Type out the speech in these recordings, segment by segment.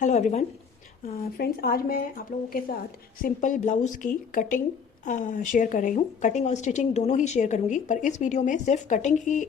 Hello everyone. Friends, आज मैं आप लोगों के साथ सिंपल ब्लाउज़ की कटिंग शेयर कर रही हूँ। कटिंग और स्टिचिंग दोनों ही शेयर करूँगी, पर इस वीडियो में सिर्फ कटिंग ही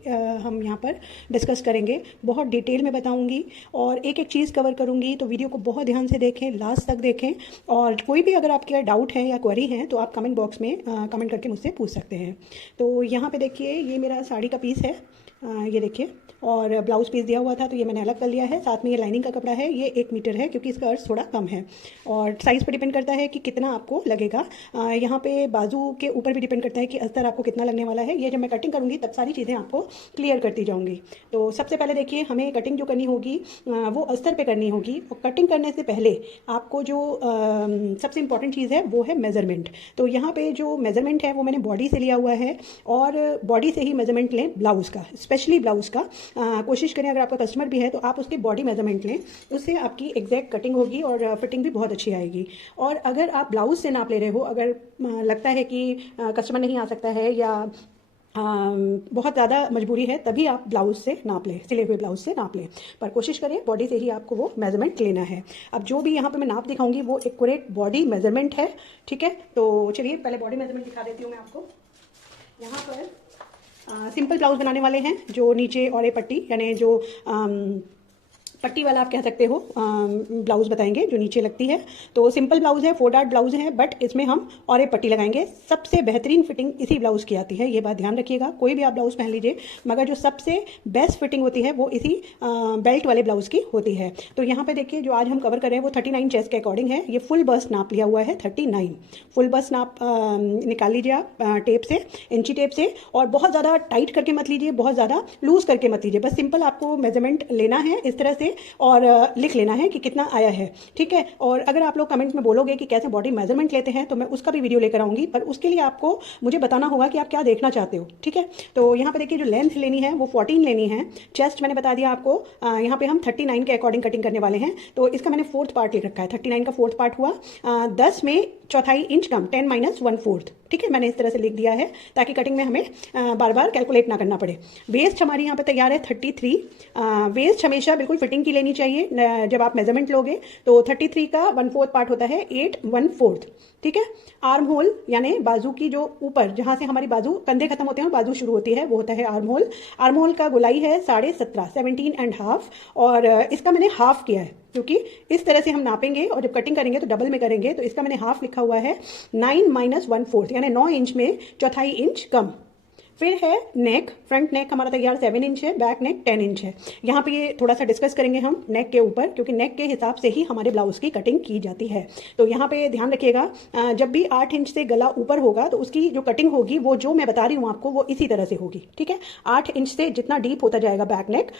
हम यहाँ पर डिस्कस करेंगे। बहुत डिटेल में बताऊँगी और एक एक चीज़ कवर करूँगी, तो वीडियो को बहुत ध्यान से देखें, लास्ट तक देखें। और कोई भी अगर आपके डाउट है या क्वेरी है तो आप कमेंट बॉक्स में कमेंट करके मुझसे पूछ सकते हैं। तो यहाँ पे देखिए, ये मेरा साड़ी का पीस है, ये देखिए, और ब्लाउज़ पीस दिया हुआ था तो ये मैंने अलग कर लिया है। साथ में ये लाइनिंग का कपड़ा है, ये 1 मीटर है क्योंकि इसका अर्थ थोड़ा कम है। और साइज़ पर डिपेंड करता है कि कितना आपको लगेगा। यहाँ पे बाजू के ऊपर भी डिपेंड करता है कि अस्तर आपको कितना लगने वाला है। ये जब मैं कटिंग करूँगी तब सारी चीज़ें आपको क्लियर करती जाऊँगी। तो सबसे पहले देखिए, हमें कटिंग जो करनी होगी वो अस्तर पर करनी होगी। और कटिंग करने से पहले आपको जो सबसे इंपॉर्टेंट चीज़ है वो है मेज़रमेंट। तो यहाँ पे जो मेज़रमेंट है वो मैंने बॉडी से लिया हुआ है, और बॉडी से ही मेज़रमेंट लें ब्लाउज़ का, स्पेशली ब्लाउज़ का। कोशिश करें, अगर आपका कस्टमर भी है तो आप उसके बॉडी मेजरमेंट लें, उससे आपकी एग्जैक्ट कटिंग होगी और फिटिंग भी बहुत अच्छी आएगी। और अगर आप ब्लाउज से नाप ले रहे हो, अगर लगता है कि कस्टमर नहीं आ सकता है या बहुत ज़्यादा मजबूरी है, तभी आप ब्लाउज से नाप लें, सिले हुए ब्लाउज से नाप लें। पर कोशिश करें बॉडी से ही आपको वो मेजरमेंट लेना है। अब जो भी यहाँ पे मैं नाप दिखाऊंगी वो एक्यूरेट बॉडी मेजरमेंट है, ठीक है। तो चलिए पहले बॉडी मेजरमेंट दिखा देती हूँ मैं आपको। यहाँ पर सिंपल ब्लाउज बनाने वाले हैं, जो नीचे और ये पट्टी, यानी जो पट्टी वाला आप कह सकते हो, ब्लाउज बताएंगे जो नीचे लगती है। तो सिंपल ब्लाउज है, 4 डार्ट ब्लाउज है, बट इसमें हम और एक पट्टी लगाएंगे। सबसे बेहतरीन फिटिंग इसी ब्लाउज की आती है, ये बात ध्यान रखिएगा। कोई भी आप ब्लाउज पहन लीजिए, मगर जो सबसे बेस्ट फिटिंग होती है वो इसी बेल्ट वाले ब्लाउज की होती है। तो यहाँ पे देखिए, जो आज हम कवर कर रहे हैं वो 39 चेस्ट के अकॉर्डिंग है। ये फुल बस्ट नाप लिया हुआ है, 39 फुल बस्ट नाप निकाल लीजिए आप टेप से, इंची टेप से। और बहुत ज़्यादा टाइट करके मत लीजिए, बहुत ज़्यादा लूज करके मत लीजिए। बस सिंपल आपको मेजरमेंट लेना है इस तरह से, और लिख लेना है कि कितना आया है, ठीक है। और अगर आप लोग कमेंट में बोलोगे कि कैसे बॉडी मेजरमेंट लेते हैं, तो मैं उसका भी वीडियो लेकर आऊंगी, पर उसके लिए आपको मुझे बताना होगा कि आप क्या देखना चाहते हो, ठीक है। तो यहाँ पे देखिए, जो लेंथ लेनी है वो 14 लेनी है। चेस्ट मैंने बता दिया आपको, यहाँ पे हम 39 के अकॉर्डिंग कटिंग करने वाले हैं। तो इसका मैंने 4th पार्ट लिख रखा है, 39 का 4th पार्ट हुआ 10 में चौथाई इंच कम, 10 - 1/4, ठीक है। मैंने इस तरह से लिख दिया है ताकि कटिंग में हमें बार बार कैलकुलेट ना करना पड़े। वेस्ट हमारी यहाँ पे तैयार है 33। वेस्ट हमेशा बिल्कुल फिटिंग की लेनी चाहिए। जब आप मेजरमेंट लोगे तो 33 का 1/4 पार्ट होता है 8/1/4, ठीक है। आर्म होल यानी बाजू की जो ऊपर, जहाँ से हमारी बाजू कंधे खत्म होते हैं और बाजू शुरू होती है, वो होता है आर्म होल। आर्म होल का गोलाई है 17.5, 17.5, और इसका मैंने हाफ किया है क्योंकि इस तरह से हम नापेंगे और जब कटिंग करेंगे तो डबल में करेंगे। तो इसका मैंने हाफ लिखा हुआ है, 9 - 1/4, यानी 9 इंच में चौथाई इंच कम। फिर है नेक, फ्रंट नेक हमारा तैयार 7 इंच है, बैक नेक 10 इंच है। यहाँ पे ये थोड़ा सा डिस्कस करेंगे हम नेक के ऊपर, क्योंकि नेक के हिसाब से ही हमारे ब्लाउज की कटिंग की जाती है। तो यहाँ पे ध्यान रखिएगा, जब भी 8 इंच से गला ऊपर होगा तो उसकी जो कटिंग होगी वो जो मैं बता रही हूँ आपको वो इसी तरह से होगी, ठीक है। 8 इंच से जितना डीप होता जाएगा बैक नेक,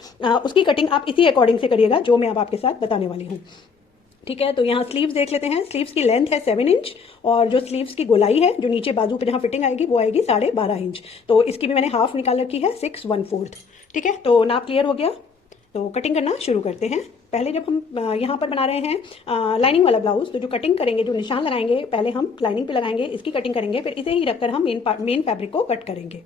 उसकी कटिंग आप इसी अकॉर्डिंग से करिएगा जो मैं अब आपके साथ बताने वाली हूँ, ठीक है। तो यहाँ स्लीव्स देख लेते हैं। स्लीव्स की लेंथ है 7 इंच, और जो स्लीव्स की गोलाई है, जो नीचे बाजू पे जहाँ फिटिंग आएगी, वो आएगी 12.5 इंच। तो इसकी भी मैंने हाफ निकाल रखी है, 6/1/4, ठीक है। तो नाप क्लियर हो गया, तो कटिंग करना शुरू करते हैं। पहले जब हम यहाँ पर बना रहे हैं लाइनिंग वाला ब्लाउज, तो जो कटिंग करेंगे, जो निशान लगाएंगे, पहले हम लाइनिंग पे लगाएंगे, इसकी कटिंग करेंगे, फिर इसे ही रखकर हम मेन फैब्रिक को कट करेंगे।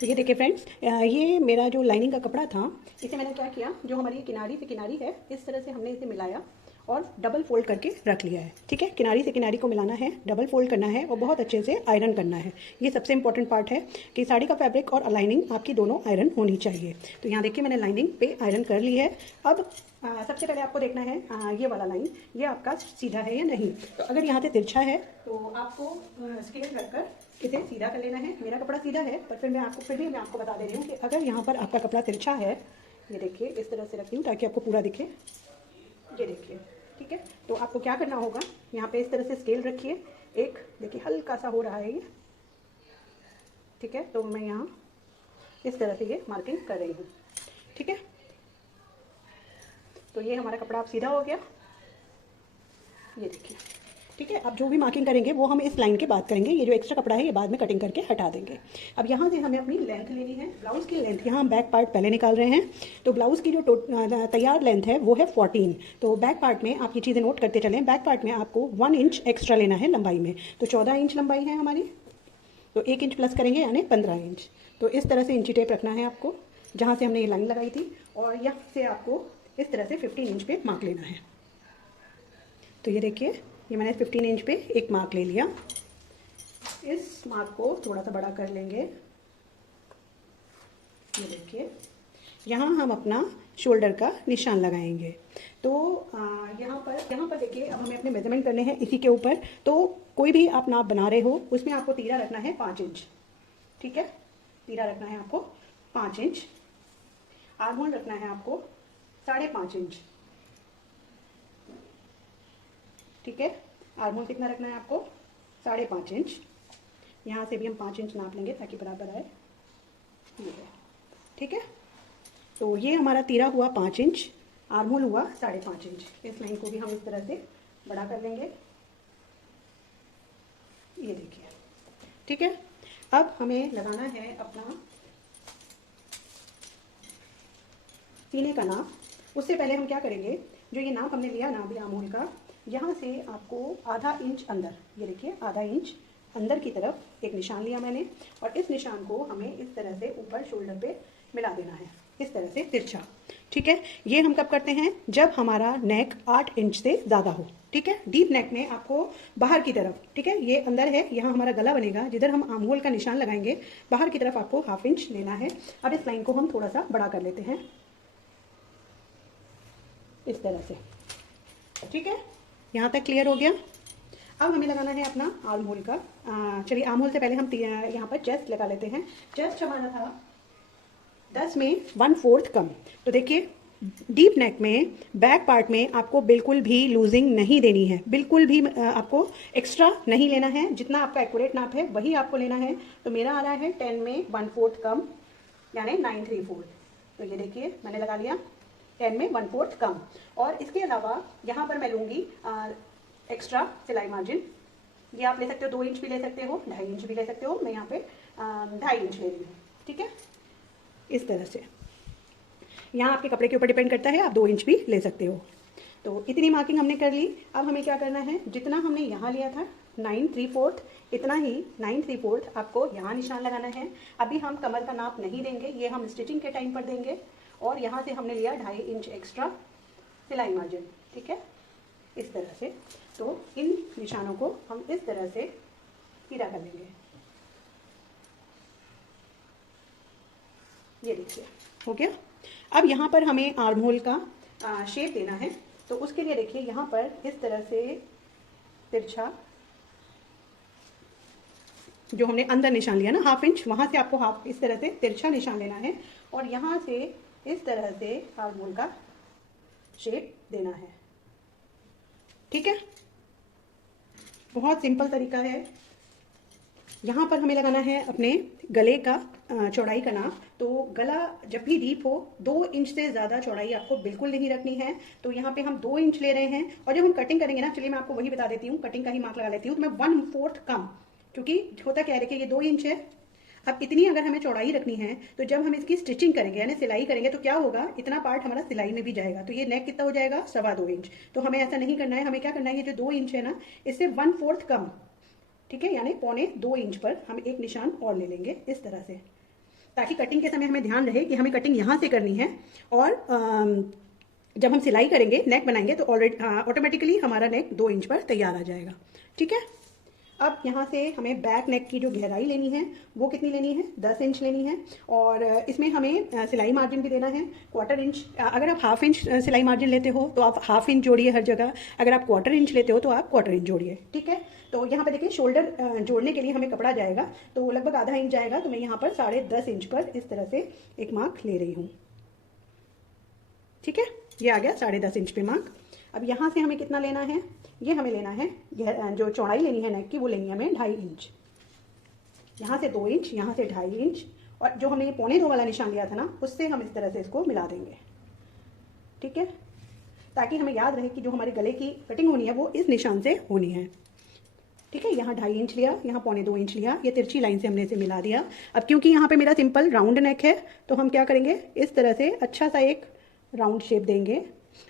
तो ये देखिए फ्रेंड्स, ये मेरा जो लाइनिंग का कपड़ा था, इसे मैंने क्या किया, जो हमारी किनारी से किनारी है, इस तरह से हमने इसे मिलाया और डबल फोल्ड करके रख लिया है, ठीक है। किनारी से किनारी को मिलाना है, डबल फोल्ड करना है और बहुत अच्छे से आयरन करना है। ये सबसे इंपॉर्टेंट पार्ट है कि साड़ी का फैब्रिक और लाइनिंग आपकी दोनों आयरन होनी चाहिए। तो यहाँ देखिए, मैंने लाइनिंग पे आयरन कर ली है। अब सबसे पहले आपको देखना है ये वाला लाइन, ये आपका सीधा है या नहीं। तो अगर यहाँ से तिरछा है तो आपको स्केल रखकर इसे सीधा कर लेना है। मेरा कपड़ा सीधा है, पर फिर मैं आपको बता दे रही हूँ कि अगर यहाँ पर आपका कपड़ा तिरछा है, ये देखिए इस तरह से रखती हूँ ताकि आपको पूरा दिखे, ये देखिए, ठीक है। तो आपको क्या करना होगा, यहाँ पे इस तरह से स्केल रखिए, एक देखिए हल्का सा हो रहा है ये, ठीक है। तो मैं यहाँ इस तरह से ये मार्किंग कर रही हूँ, ठीक है। तो ये हमारा कपड़ा अब सीधा हो गया, ये देखिए, ठीक है। अब जो भी मार्किंग करेंगे वो हम इस लाइन के बाद करेंगे। ये जो एक्स्ट्रा कपड़ा है ये बाद में कटिंग करके हटा देंगे। अब यहाँ से हमें अपनी लेंथ लेनी है, ब्लाउज़ की लेंथ। यहाँ हम बैक पार्ट पहले निकाल रहे हैं, तो ब्लाउज़ की जो तैयार लेंथ है वो है 14। तो बैक पार्ट में आप ये चीज़ें नोट करते चलें। बैक पार्ट में आपको 1 इंच एक्स्ट्रा लेना है लंबाई में, तो 14 इंच लंबाई है हमारी, तो 1 इंच प्लस करेंगे यानी 15 इंच। तो इस तरह से इंची टेप रखना है आपको, जहाँ से हमने ये लाइन लगाई थी, और यहाँ से आपको इस तरह से 15 इंच पे मार्क लेना है। तो ये देखिए, ये मैंने 15 इंच पे एक मार्क ले लिया। इस मार्क को थोड़ा सा बड़ा कर लेंगे। ये देखिए, यहाँ हम अपना शोल्डर का निशान लगाएंगे। तो यहाँ पर देखिए, अब हमें अपने मेजरमेंट करने हैं इसी के ऊपर। तो कोई भी आप नाप बना रहे हो उसमें आपको तीरा रखना है 5 इंच। ठीक है, तीरा रखना है आपको 5 इंच। आर्म होल रखना है आपको 5.5 इंच। ठीक है, आर्म होल कितना रखना है आपको 5.5 इंच। यहाँ से भी हम 5 इंच नाप लेंगे ताकि बराबर आए। ये है, ठीक है। तो ये हमारा तीरा हुआ 5 इंच, आर्म होल हुआ 5.5 इंच। इस लाइन को भी हम इस तरह से बड़ा कर लेंगे। ये देखिए, ठीक है। अब हमें लगाना है अपना सीने का नाप। उससे पहले हम क्या करेंगे, जो ये नाप हमने लिया ना अभी आर्म होल का, यहाँ से आपको आधा इंच अंदर, ये देखिए आधा इंच अंदर की तरफ एक निशान लिया मैंने, और इस निशान को हमें इस तरह से ऊपर शोल्डर पे मिला देना है, इस तरह से तिरछा। ठीक है, ये हम कब करते हैं, जब हमारा नेक 8 इंच से ज़्यादा हो। ठीक है, डीप नेक में आपको बाहर की तरफ, ठीक है, ये अंदर है, यहाँ हमारा गला बनेगा, जिधर हम आर्म होल का निशान लगाएंगे बाहर की तरफ आपको 1/2 इंच लेना है। अब इस लाइन को हम थोड़ा सा बड़ा कर लेते हैं इस तरह से। ठीक है, यहाँ तक क्लियर हो गया। अब हमें लगाना है अपना आर्म होल का। चलिए, आर्म होल से पहले हम यहाँ पर चेस्ट लगा लेते हैं। चेस्ट हमारा था 10 में 1/4 कम। तो देखिए, डीप नेक में बैक पार्ट में आपको बिल्कुल भी लूजिंग नहीं देनी है, बिल्कुल भी आपको एक्स्ट्रा नहीं लेना है। जितना आपका एक्यूरेट नाप है वही आपको लेना है। तो मेरा आ रहा है 10 में 1/4 कम, यानी 934। तो ये देखिए, मैंने लगा लिया 10 में 1/4 कम। और इसके अलावा यहाँ पर मैं लूँगी एक्स्ट्रा सिलाई मार्जिन। ये आप ले सकते हो, 2 इंच भी ले सकते हो, 2.5 इंच भी ले सकते हो। मैं यहाँ पे 2.5 इंच ले रही हूँ। ठीक है, इस तरह से। यहाँ आपके कपड़े के ऊपर डिपेंड करता है, आप 2 इंच भी ले सकते हो। तो इतनी मार्किंग हमने कर ली। अब हमें क्या करना है, जितना हमने यहाँ लिया था 9/3/4, इतना ही 9/3/4 आपको यहाँ निशान लगाना है। अभी हम कमर का नाप नहीं देंगे, ये हम स्टिचिंग के टाइम पर देंगे। और यहाँ से हमने लिया 2.5 इंच एक्स्ट्रा सिलाई मार्जिन। ठीक है, इस तरह से। तो इन निशानों को हम इस तरह से सीधा कर लेंगे। ये देखिए, हो गया। अब यहाँ पर हमें आर्म होल का शेप देना है। तो उसके लिए देखिए, यहाँ पर इस तरह से तिरछा, जो हमने अंदर निशान लिया ना 1/2 इंच, वहाँ से आपको इस तरह से तिरछा निशान लेना है, और यहाँ से इस तरह से आर्म होल का शेप देना है। ठीक है, बहुत सिंपल तरीका है। यहाँ पर हमें लगाना है अपने गले का चौड़ाई का नाप। तो गला जब भी डीप हो, 2 इंच से ज़्यादा चौड़ाई आपको बिल्कुल नहीं रखनी है। तो यहाँ पे हम 2 इंच ले रहे हैं। और जब हम कटिंग करेंगे ना, चलिए मैं आपको वही बता देती हूँ, कटिंग का ही मार्क लगा लेती हूँ। तो मैं 1/4 कम, क्योंकि होता क्या है, देखिए ये 2 इंच है। अब इतनी अगर हमें चौड़ाई रखनी है, तो जब हम इसकी स्टिचिंग करेंगे यानी सिलाई करेंगे, तो क्या होगा, इतना पार्ट हमारा सिलाई में भी जाएगा। तो ये नेक कितना हो जाएगा, 2.25 इंच। तो हमें ऐसा नहीं करना है। हमें क्या करना है, ये जो 2 इंच है ना, इससे 1/4 कम, ठीक है, यानी 1.25 इंच पर हम एक निशान और ले लेंगे इस तरह से, ताकि कटिंग के समय हमें ध्यान रहे कि हमें कटिंग यहाँ से करनी है। और जब हम सिलाई करेंगे, नेक बनाएंगे, तो ऑटोमेटिकली हमारा नेक 2 इंच पर तैयार आ जाएगा। ठीक है, अब यहाँ से हमें बैक नेक की जो गहराई लेनी है वो कितनी लेनी है, 10 इंच लेनी है। और इसमें हमें सिलाई मार्जिन भी देना है 1/4 इंच। अगर आप 1/2 इंच सिलाई मार्जिन लेते हो तो आप 1/2 इंच जोड़िए हर जगह। अगर आप 1/4 इंच लेते हो तो आप 1/4 इंच जोड़िए। ठीक है, तो यहाँ पे देखिए, शोल्डर जोड़ने के लिए हमें कपड़ा जाएगा, तो लगभग आधा इंच जाएगा। तो मैं यहाँ पर 10.5 इंच पर इस तरह से एक मार्क ले रही हूँ। ठीक है, ये आ गया 10.5 इंच पे मार्क। अब यहाँ से हमें कितना लेना है, ये हमें लेना है, जो चौड़ाई लेनी है नेक की, वो लेनी है हमें 2.5 इंच। यहाँ से 2 इंच, यहाँ से 2.5 इंच, और जो हमने ये 1.25 वाला निशान लिया था ना, उससे हम इस तरह से इसको मिला देंगे। ठीक है, ताकि हमें याद रहे कि जो हमारे गले की कटिंग होनी है वो इस निशान से होनी है। ठीक है, यहाँ 2.5 इंच लिया, यहाँ 1.25 इंच लिया, ये तिरछी लाइन से हमने इसे मिला दिया। अब क्योंकि यहाँ पे मेरा सिंपल राउंड नेक है, तो हम क्या करेंगे, इस तरह से अच्छा सा एक राउंड शेप देंगे।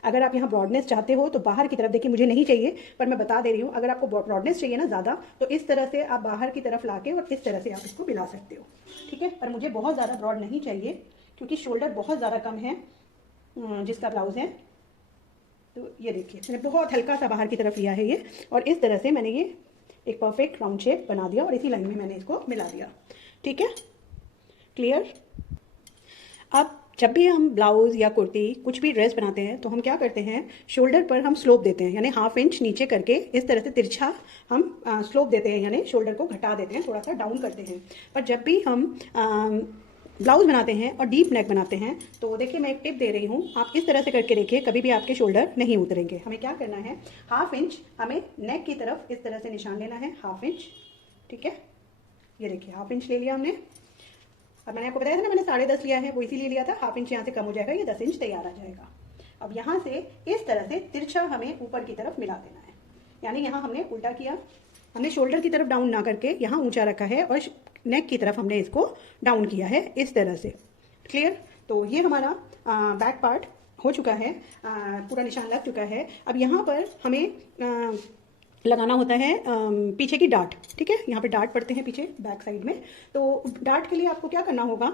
अगर आप यहाँ ब्रॉडनेस चाहते हो तो बाहर की तरफ, देखिए मुझे नहीं चाहिए पर मैं बता दे रही हूँ, अगर आपको ब्रॉडनेस चाहिए ना ज़्यादा, तो इस तरह से आप बाहर की तरफ लाके और इस तरह से आप इसको मिला सकते हो। ठीक है, पर मुझे बहुत ज़्यादा ब्रॉड नहीं चाहिए, क्योंकि शोल्डर बहुत ज़्यादा कम है जिसका ब्लाउज़ है। तो ये देखिए मैंने बहुत हल्का सा बाहर की तरफ लिया है ये, और इस तरह से मैंने ये एक परफेक्ट राउंड शेप बना दिया और इसी लाइन में मैंने इसको मिला दिया। ठीक है, क्लियर। अब जब भी हम ब्लाउज़ या कुर्ती कुछ भी ड्रेस बनाते हैं तो हम क्या करते हैं, शोल्डर पर हम स्लोप देते हैं, यानी 1/2 इंच नीचे करके इस तरह से तिरछा हम स्लोप देते हैं, यानी शोल्डर को घटा देते हैं, थोड़ा सा डाउन करते हैं। पर जब भी हम ब्लाउज बनाते हैं और डीप नेक बनाते हैं तो देखिए मैं एक टिप दे रही हूँ, आप इस तरह से करके देखिए, कभी भी आपके शोल्डर नहीं उतरेंगे। हमें क्या करना है, 1/2 इंच हमें नेक की तरफ इस तरह से निशान लेना है, 1/2 इंच। ठीक है, ये देखिए 1/2 इंच ले लिया हमने। अब मैंने आपको बताया था ना मैंने 10.5 लिया है, वो इसीलिए लिया था, 1/2 इंच यहाँ से कम हो जाएगा, ये 10 इंच तैयार आ जाएगा। अब यहाँ से इस तरह से तिरछा हमें ऊपर की तरफ मिला देना है, यानी यहाँ हमने उल्टा किया, हमने शोल्डर की तरफ डाउन ना करके यहाँ ऊंचा रखा है और नेक की तरफ हमने इसको डाउन किया है इस तरह से। क्लियर। तो ये हमारा बैक पार्ट हो चुका है, पूरा निशान लग चुका है। अब यहाँ पर हमें लगाना होता है पीछे की डाट। ठीक है, यहाँ पे डाट पड़ते हैं पीछे बैक साइड में। तो डाट के लिए आपको क्या करना होगा,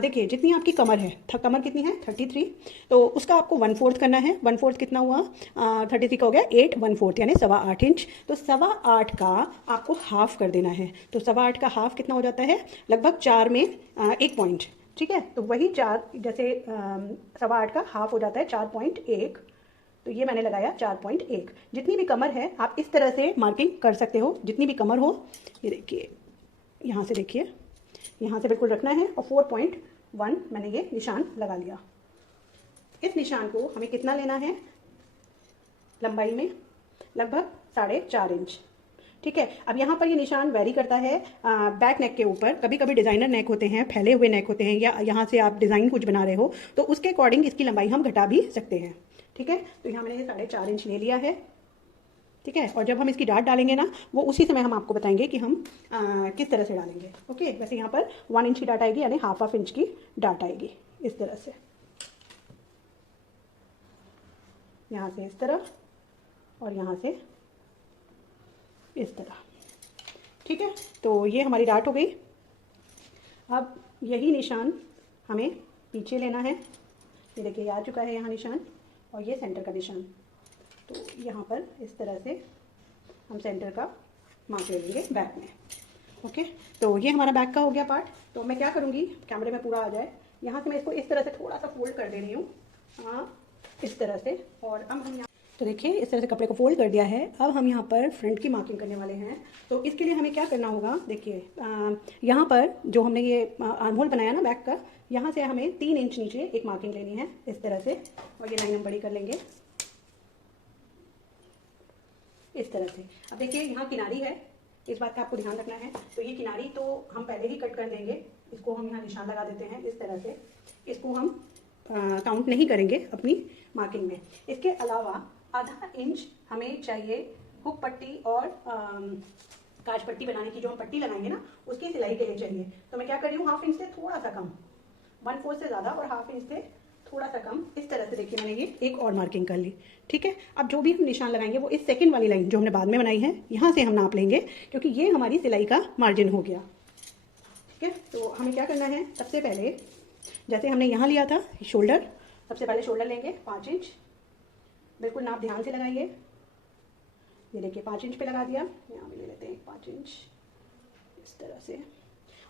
देखिए जितनी आपकी कमर है, कमर कितनी है 33, तो उसका आपको 1/4 करना है। 1/4 कितना हुआ, 33 का हो गया 8 1/4 यानी 8.25 इंच। तो 8.25 का आपको हाफ कर देना है। तो 8.25 का हाफ कितना हो जाता है, लगभग 4 में 1 पॉइंट। ठीक है, तो वही 4 जैसे 8.25 का हाफ हो जाता है 4.1, तो ये मैंने लगाया 4.1। जितनी भी कमर है आप इस तरह से मार्किंग कर सकते हो, जितनी भी कमर हो। ये देखिए यहाँ से, देखिए यहाँ से बिल्कुल रखना है और 4.1 मैंने ये निशान लगा लिया। इस निशान को हमें कितना लेना है लंबाई में, लगभग 4.5 इंच। ठीक है, अब यहाँ पर ये निशान वेरी करता है बैक नेक के ऊपर। कभी कभी डिज़ाइनर नेक होते हैं, फैले हुए नेक होते हैं, या यहाँ से आप डिज़ाइन कुछ बना रहे हो तो उसके अकॉर्डिंग इसकी लंबाई हम घटा भी सकते हैं। ठीक है, तो यहाँ मैंने 4.5 इंच ले लिया है। ठीक है, और जब हम इसकी डाट डालेंगे ना, वो उसी समय हम आपको बताएंगे कि हम किस तरह से डालेंगे। ओके, वैसे यहाँ पर 1 इंच की डाट आएगी, यानी 1/2 इंच की डाट आएगी इस तरह से, यहाँ से इस तरह और यहाँ से इस तरह। ठीक है, तो ये हमारी डाट हो गई। अब यही निशान हमें पीछे लेना है। ये देखिए ये आ चुका है यहाँ निशान, और ये सेंटर का निशान। तो यहाँ पर इस तरह से हम सेंटर का मार्क ले लेंगे बैक में। ओके, तो ये हमारा बैक का हो गया पार्ट। तो मैं क्या करूँगी, कैमरे में पूरा आ जाए, यहाँ से मैं इसको इस तरह से थोड़ा सा फोल्ड कर दे रही हूँ, हाँ इस तरह से। और अब हम यहाँ, तो देखिए इस तरह से कपड़े को फोल्ड कर दिया है। अब हम यहाँ पर फ्रंट की मार्किंग करने वाले हैं। तो इसके लिए हमें क्या करना होगा, देखिए यहाँ पर जो हमने ये आर्म होल बनाया ना बैक का, यहाँ से हमें 3 इंच नीचे एक मार्किंग लेनी है इस तरह से, और ये लाइन हम बड़ी कर लेंगे इस तरह से। अब देखिए यहाँ किनारी है, इस बात का आपको ध्यान रखना है। तो ये किनारी तो हम पहले ही कट कर देंगे, इसको हम यहाँ निशान लगा देते हैं इस तरह से। इसको हम काउंट नहीं करेंगे अपनी मार्किंग में। इसके अलावा आधा इंच हमें चाहिए हुक पट्टी और काज पट्टी बनाने की, जो हम पट्टी लगाएंगे ना उसकी सिलाई के लिए चाहिए। तो मैं क्या कर रही हूँ, 1/2 इंच से थोड़ा सा कम, 1/4 से ज़्यादा और 1/2 इंच से थोड़ा सा कम, इस तरह से देखिए मैंने ये एक और मार्किंग कर ली। ठीक है, अब जो भी हम निशान लगाएंगे वो इस सेकंड वाली लाइन जो हमने बाद में बनाई है यहाँ से हम नाप लेंगे, क्योंकि ये हमारी सिलाई का मार्जिन हो गया। ठीक है, तो हमें क्या करना है, सबसे पहले जैसे हमने यहाँ लिया था शोल्डर, सबसे पहले शोल्डर लेंगे 5 इंच, बिल्कुल नाप ध्यान से लगाइए। ये देखिए 5 इंच पे लगा दिया, यहाँ भी ले लेते हैं 5 इंच इस तरह से।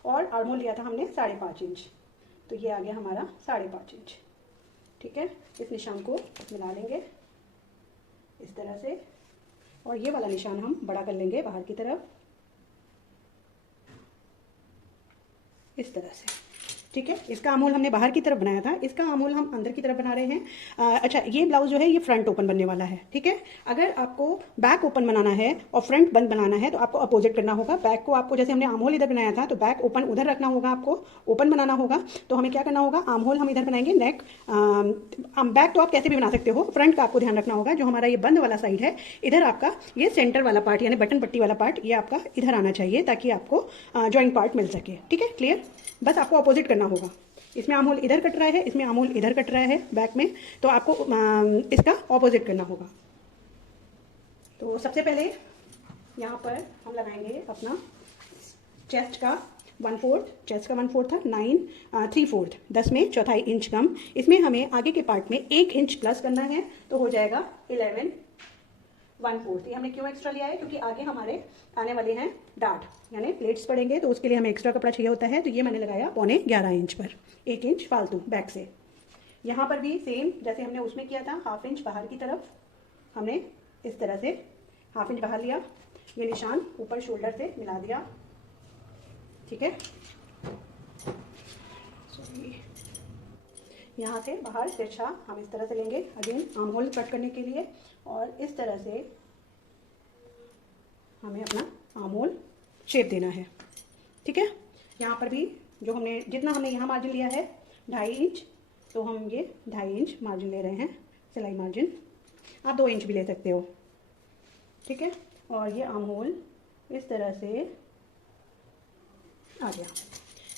और आर्म होल लिया था हमने 5.5 इंच, तो ये आ गया हमारा 5.5 इंच। ठीक है, इस निशान को मिला लेंगे इस तरह से, और ये वाला निशान हम बड़ा कर लेंगे बाहर की तरफ इस तरह से। ठीक है, इसका आमोल हमने बाहर की तरफ बनाया था, इसका आमोल हम अंदर की तरफ बना रहे हैं। अच्छा, ये ब्लाउज जो है ये फ्रंट ओपन बनने वाला है। ठीक है, अगर आपको बैक ओपन बनाना है और फ्रंट बंद बनाना है तो आपको अपोजिट करना होगा। बैक को आपको, जैसे हमने आमहोल इधर बनाया था, तो बैक ओपन उधर रखना होगा, आपको ओपन बनाना होगा। तो हमें क्या करना होगा, आमहोल हम इधर बनाएंगे, नेक बैक तो आप कैसे भी बना सकते हो, फ्रंट का आपको ध्यान रखना होगा। जो हमारा ये बंद वाला साइड है, इधर आपका ये सेंटर वाला पार्ट यानी बटन पट्टी वाला पार्ट, ये आपका इधर आना चाहिए ताकि आपको जॉइंट पार्ट मिल सके। ठीक है, क्लियर। बस आपको अपोजिट करना होगा, इसमें आमहोल इधर कट रहा है, इसमें आमहोल इधर कट रहा है बैक में, तो आपको इसका ऑपोजिट करना होगा। तो सबसे पहले यहाँ पर हम लगाएंगे अपना चेस्ट का 1/4, चेस्ट का 1/4 था, 3/4, 10 में चौथाई इंच कम। इसमें हमें आगे के पार्ट में 1 इंच प्लस करना है, तो हो जाएगा 11/4। ये हमने क्यों एक्स्ट्रा लिया है, क्योंकि आगे हमारे आने वाले हैं डार्ट यानी प्लेट्स पड़ेंगे, तो उसके लिए हमें एक्स्ट्रा कपड़ा चाहिए होता है। तो ये मैंने लगाया 11.25 इंच पर, 1 इंच फालतू बैक से। यहाँ पर भी सेम जैसे हमने उसमें किया था, 1/2 इंच बाहर की तरफ हमने इस तरह से 1/2 इंच बाहर लिया, ये निशान ऊपर शोल्डर से मिला दिया, ठीक है। यहाँ से बाहर तिरछा हम इस तरह से लेंगे, अगेन आर्म होल कट करने के लिए, और इस तरह से हमें अपना आर्म होल शेप देना है, ठीक है। यहाँ पर भी जो हमने जितना हमने यहाँ मार्जिन लिया है 2.5 इंच, तो हम ये 2.5 इंच मार्जिन ले रहे हैं, सिलाई मार्जिन। आप 2 इंच भी ले सकते हो, ठीक है। और ये आर्म होल इस तरह से आ गया,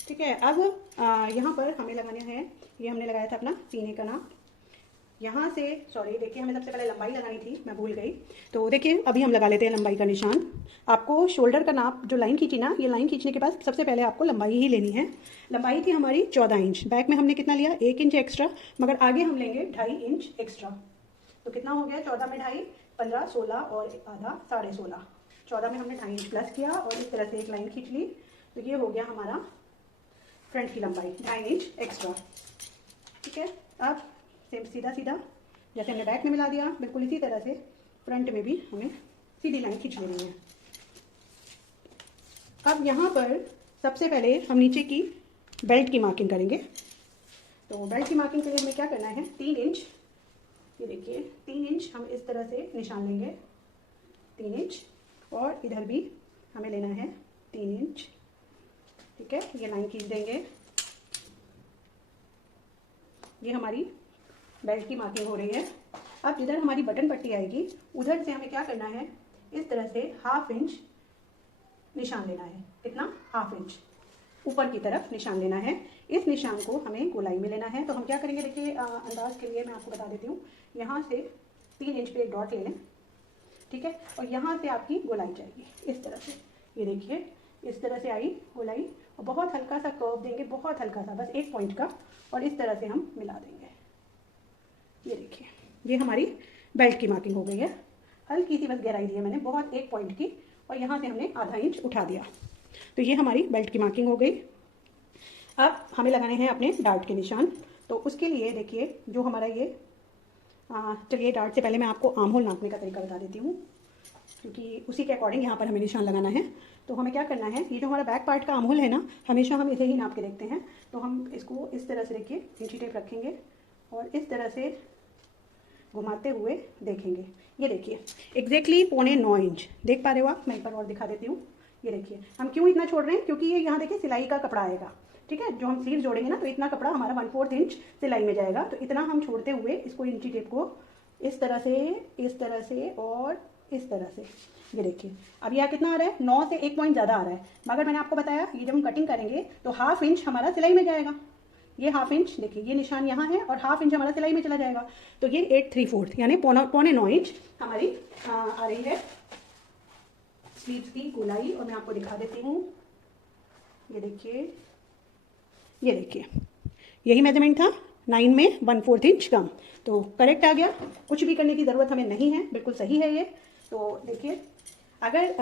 ठीक है। अब यहाँ पर हमें लगाना है, ये हमने लगाया था अपना सीने का नाप। यहाँ से सॉरी देखिए, हमें सबसे पहले लंबाई लगानी थी, मैं भूल गई। तो देखिए अभी हम लगा लेते हैं लंबाई का निशान। आपको शोल्डर का नाप जो लाइन खींची ना, ये लाइन खींचने के बाद सबसे पहले आपको लंबाई ही लेनी है। लंबाई थी हमारी 14 इंच, बैक में हमने कितना लिया, 1 इंच एक्स्ट्रा, मगर आगे हम लेंगे 2.5 इंच एक्स्ट्रा। तो कितना हो गया, 14 में 2.5, 15, 16 और आधा 16.5। 14 में हमने 2.5 इंच प्लस किया और इस तरह से एक लाइन खींच ली, तो ये हो गया हमारा फ्रंट की लंबाई 2.5 इंच एक्स्ट्रा, ठीक है। अब सेम सीधा सीधा जैसे हमने बैक में मिला दिया, बिल्कुल इसी तरह से फ्रंट में भी हमें सीधी लाइन खींच लेनी है। अब यहाँ पर सबसे पहले हम नीचे की बेल्ट की मार्किंग करेंगे। तो बेल्ट की मार्किंग के लिए हमें क्या करना है, 3 इंच, ये देखिए 3 इंच हम इस तरह से निशान लेंगे, 3 इंच, और इधर भी हमें लेना है 3 इंच, ठीक है। ये लाइन खींच देंगे, ये हमारी बेल्ट की मार्किंग हो रही है। अब जिधर हमारी बटन पट्टी आएगी उधर से हमें क्या करना है, इस तरह से 1/2 इंच निशान लेना है। कितना, 1/2 इंच ऊपर की तरफ निशान लेना है। इस निशान को हमें गोलाई में लेना है। तो हम क्या करेंगे, देखिए अंदाज के लिए मैं आपको बता देती हूँ। यहाँ से 3 इंच पे एक डॉट ले लें, ठीक है, और यहाँ से आपकी गोलाई जाएगी इस तरह से। ये देखिए इस तरह से आई गोलाई, और बहुत हल्का सा कर्व देंगे, बहुत हल्का सा, बस 1 पॉइंट का, और इस तरह से हम मिला देंगे। ये देखिए ये हमारी बेल्ट की मार्किंग हो गई है। हल्की सी बस गहराई दी है मैंने, बहुत 1 पॉइंट की, और यहाँ से हमने आधा इंच उठा दिया। तो ये हमारी बेल्ट की मार्किंग हो गई। अब हमें लगाने हैं अपने डार्ट के निशान। तो उसके लिए देखिए जो हमारा ये चलिए डार्ट से पहले मैं आपको आर्म होल नापने का तरीका बता देती हूँ, क्योंकि उसी के अकॉर्डिंग यहाँ पर हमें निशान लगाना है। तो हमें क्या करना है, ये जो हमारा बैक पार्ट का आर्म होल है ना, हमेशा हम इसे ही नाप के देखते हैं। तो हम इसको इस तरह से देखिए इंची टेप रखेंगे और इस तरह से घुमाते हुए देखेंगे। ये देखिए एग्जैक्टली 9.25 इंच, देख पा रहे हो आप, मैं एक बार और दिखा देती हूँ। ये देखिए हम क्यों इतना छोड़ रहे हैं, क्योंकि ये यहाँ देखिए सिलाई का कपड़ा आएगा, ठीक है। जो हम स्लीव जोड़ेंगे ना, तो इतना कपड़ा हमारा 1/4 इंच सिलाई में जाएगा। तो इतना हम छोड़ते हुए इसको इंची टेप को इस तरह से और इस तरह से, ये देखिए अब यह कितना आ रहा है, 9 से 1 पॉइंट ज़्यादा आ रहा है। मगर मैंने आपको बताया ये जब हम कटिंग करेंगे तो 1/2 इंच हमारा सिलाई में जाएगा। ये 1/2 इंच देखिए, ये निशान यहाँ है और 1/2 इंच हमारा सिलाई में चला जाएगा। तो ये 8/3 यानी 9.25 इंच हमारी आ रही है स्लीव्स की गोलाई। और मैं आपको दिखा देती हूँ, ये देखिए यही मेजरमेंट था, 9 में 1/4 इंच कम। तो करेक्ट आ गया, कुछ भी करने की ज़रूरत हमें नहीं है, बिल्कुल सही है ये। तो देखिए अगर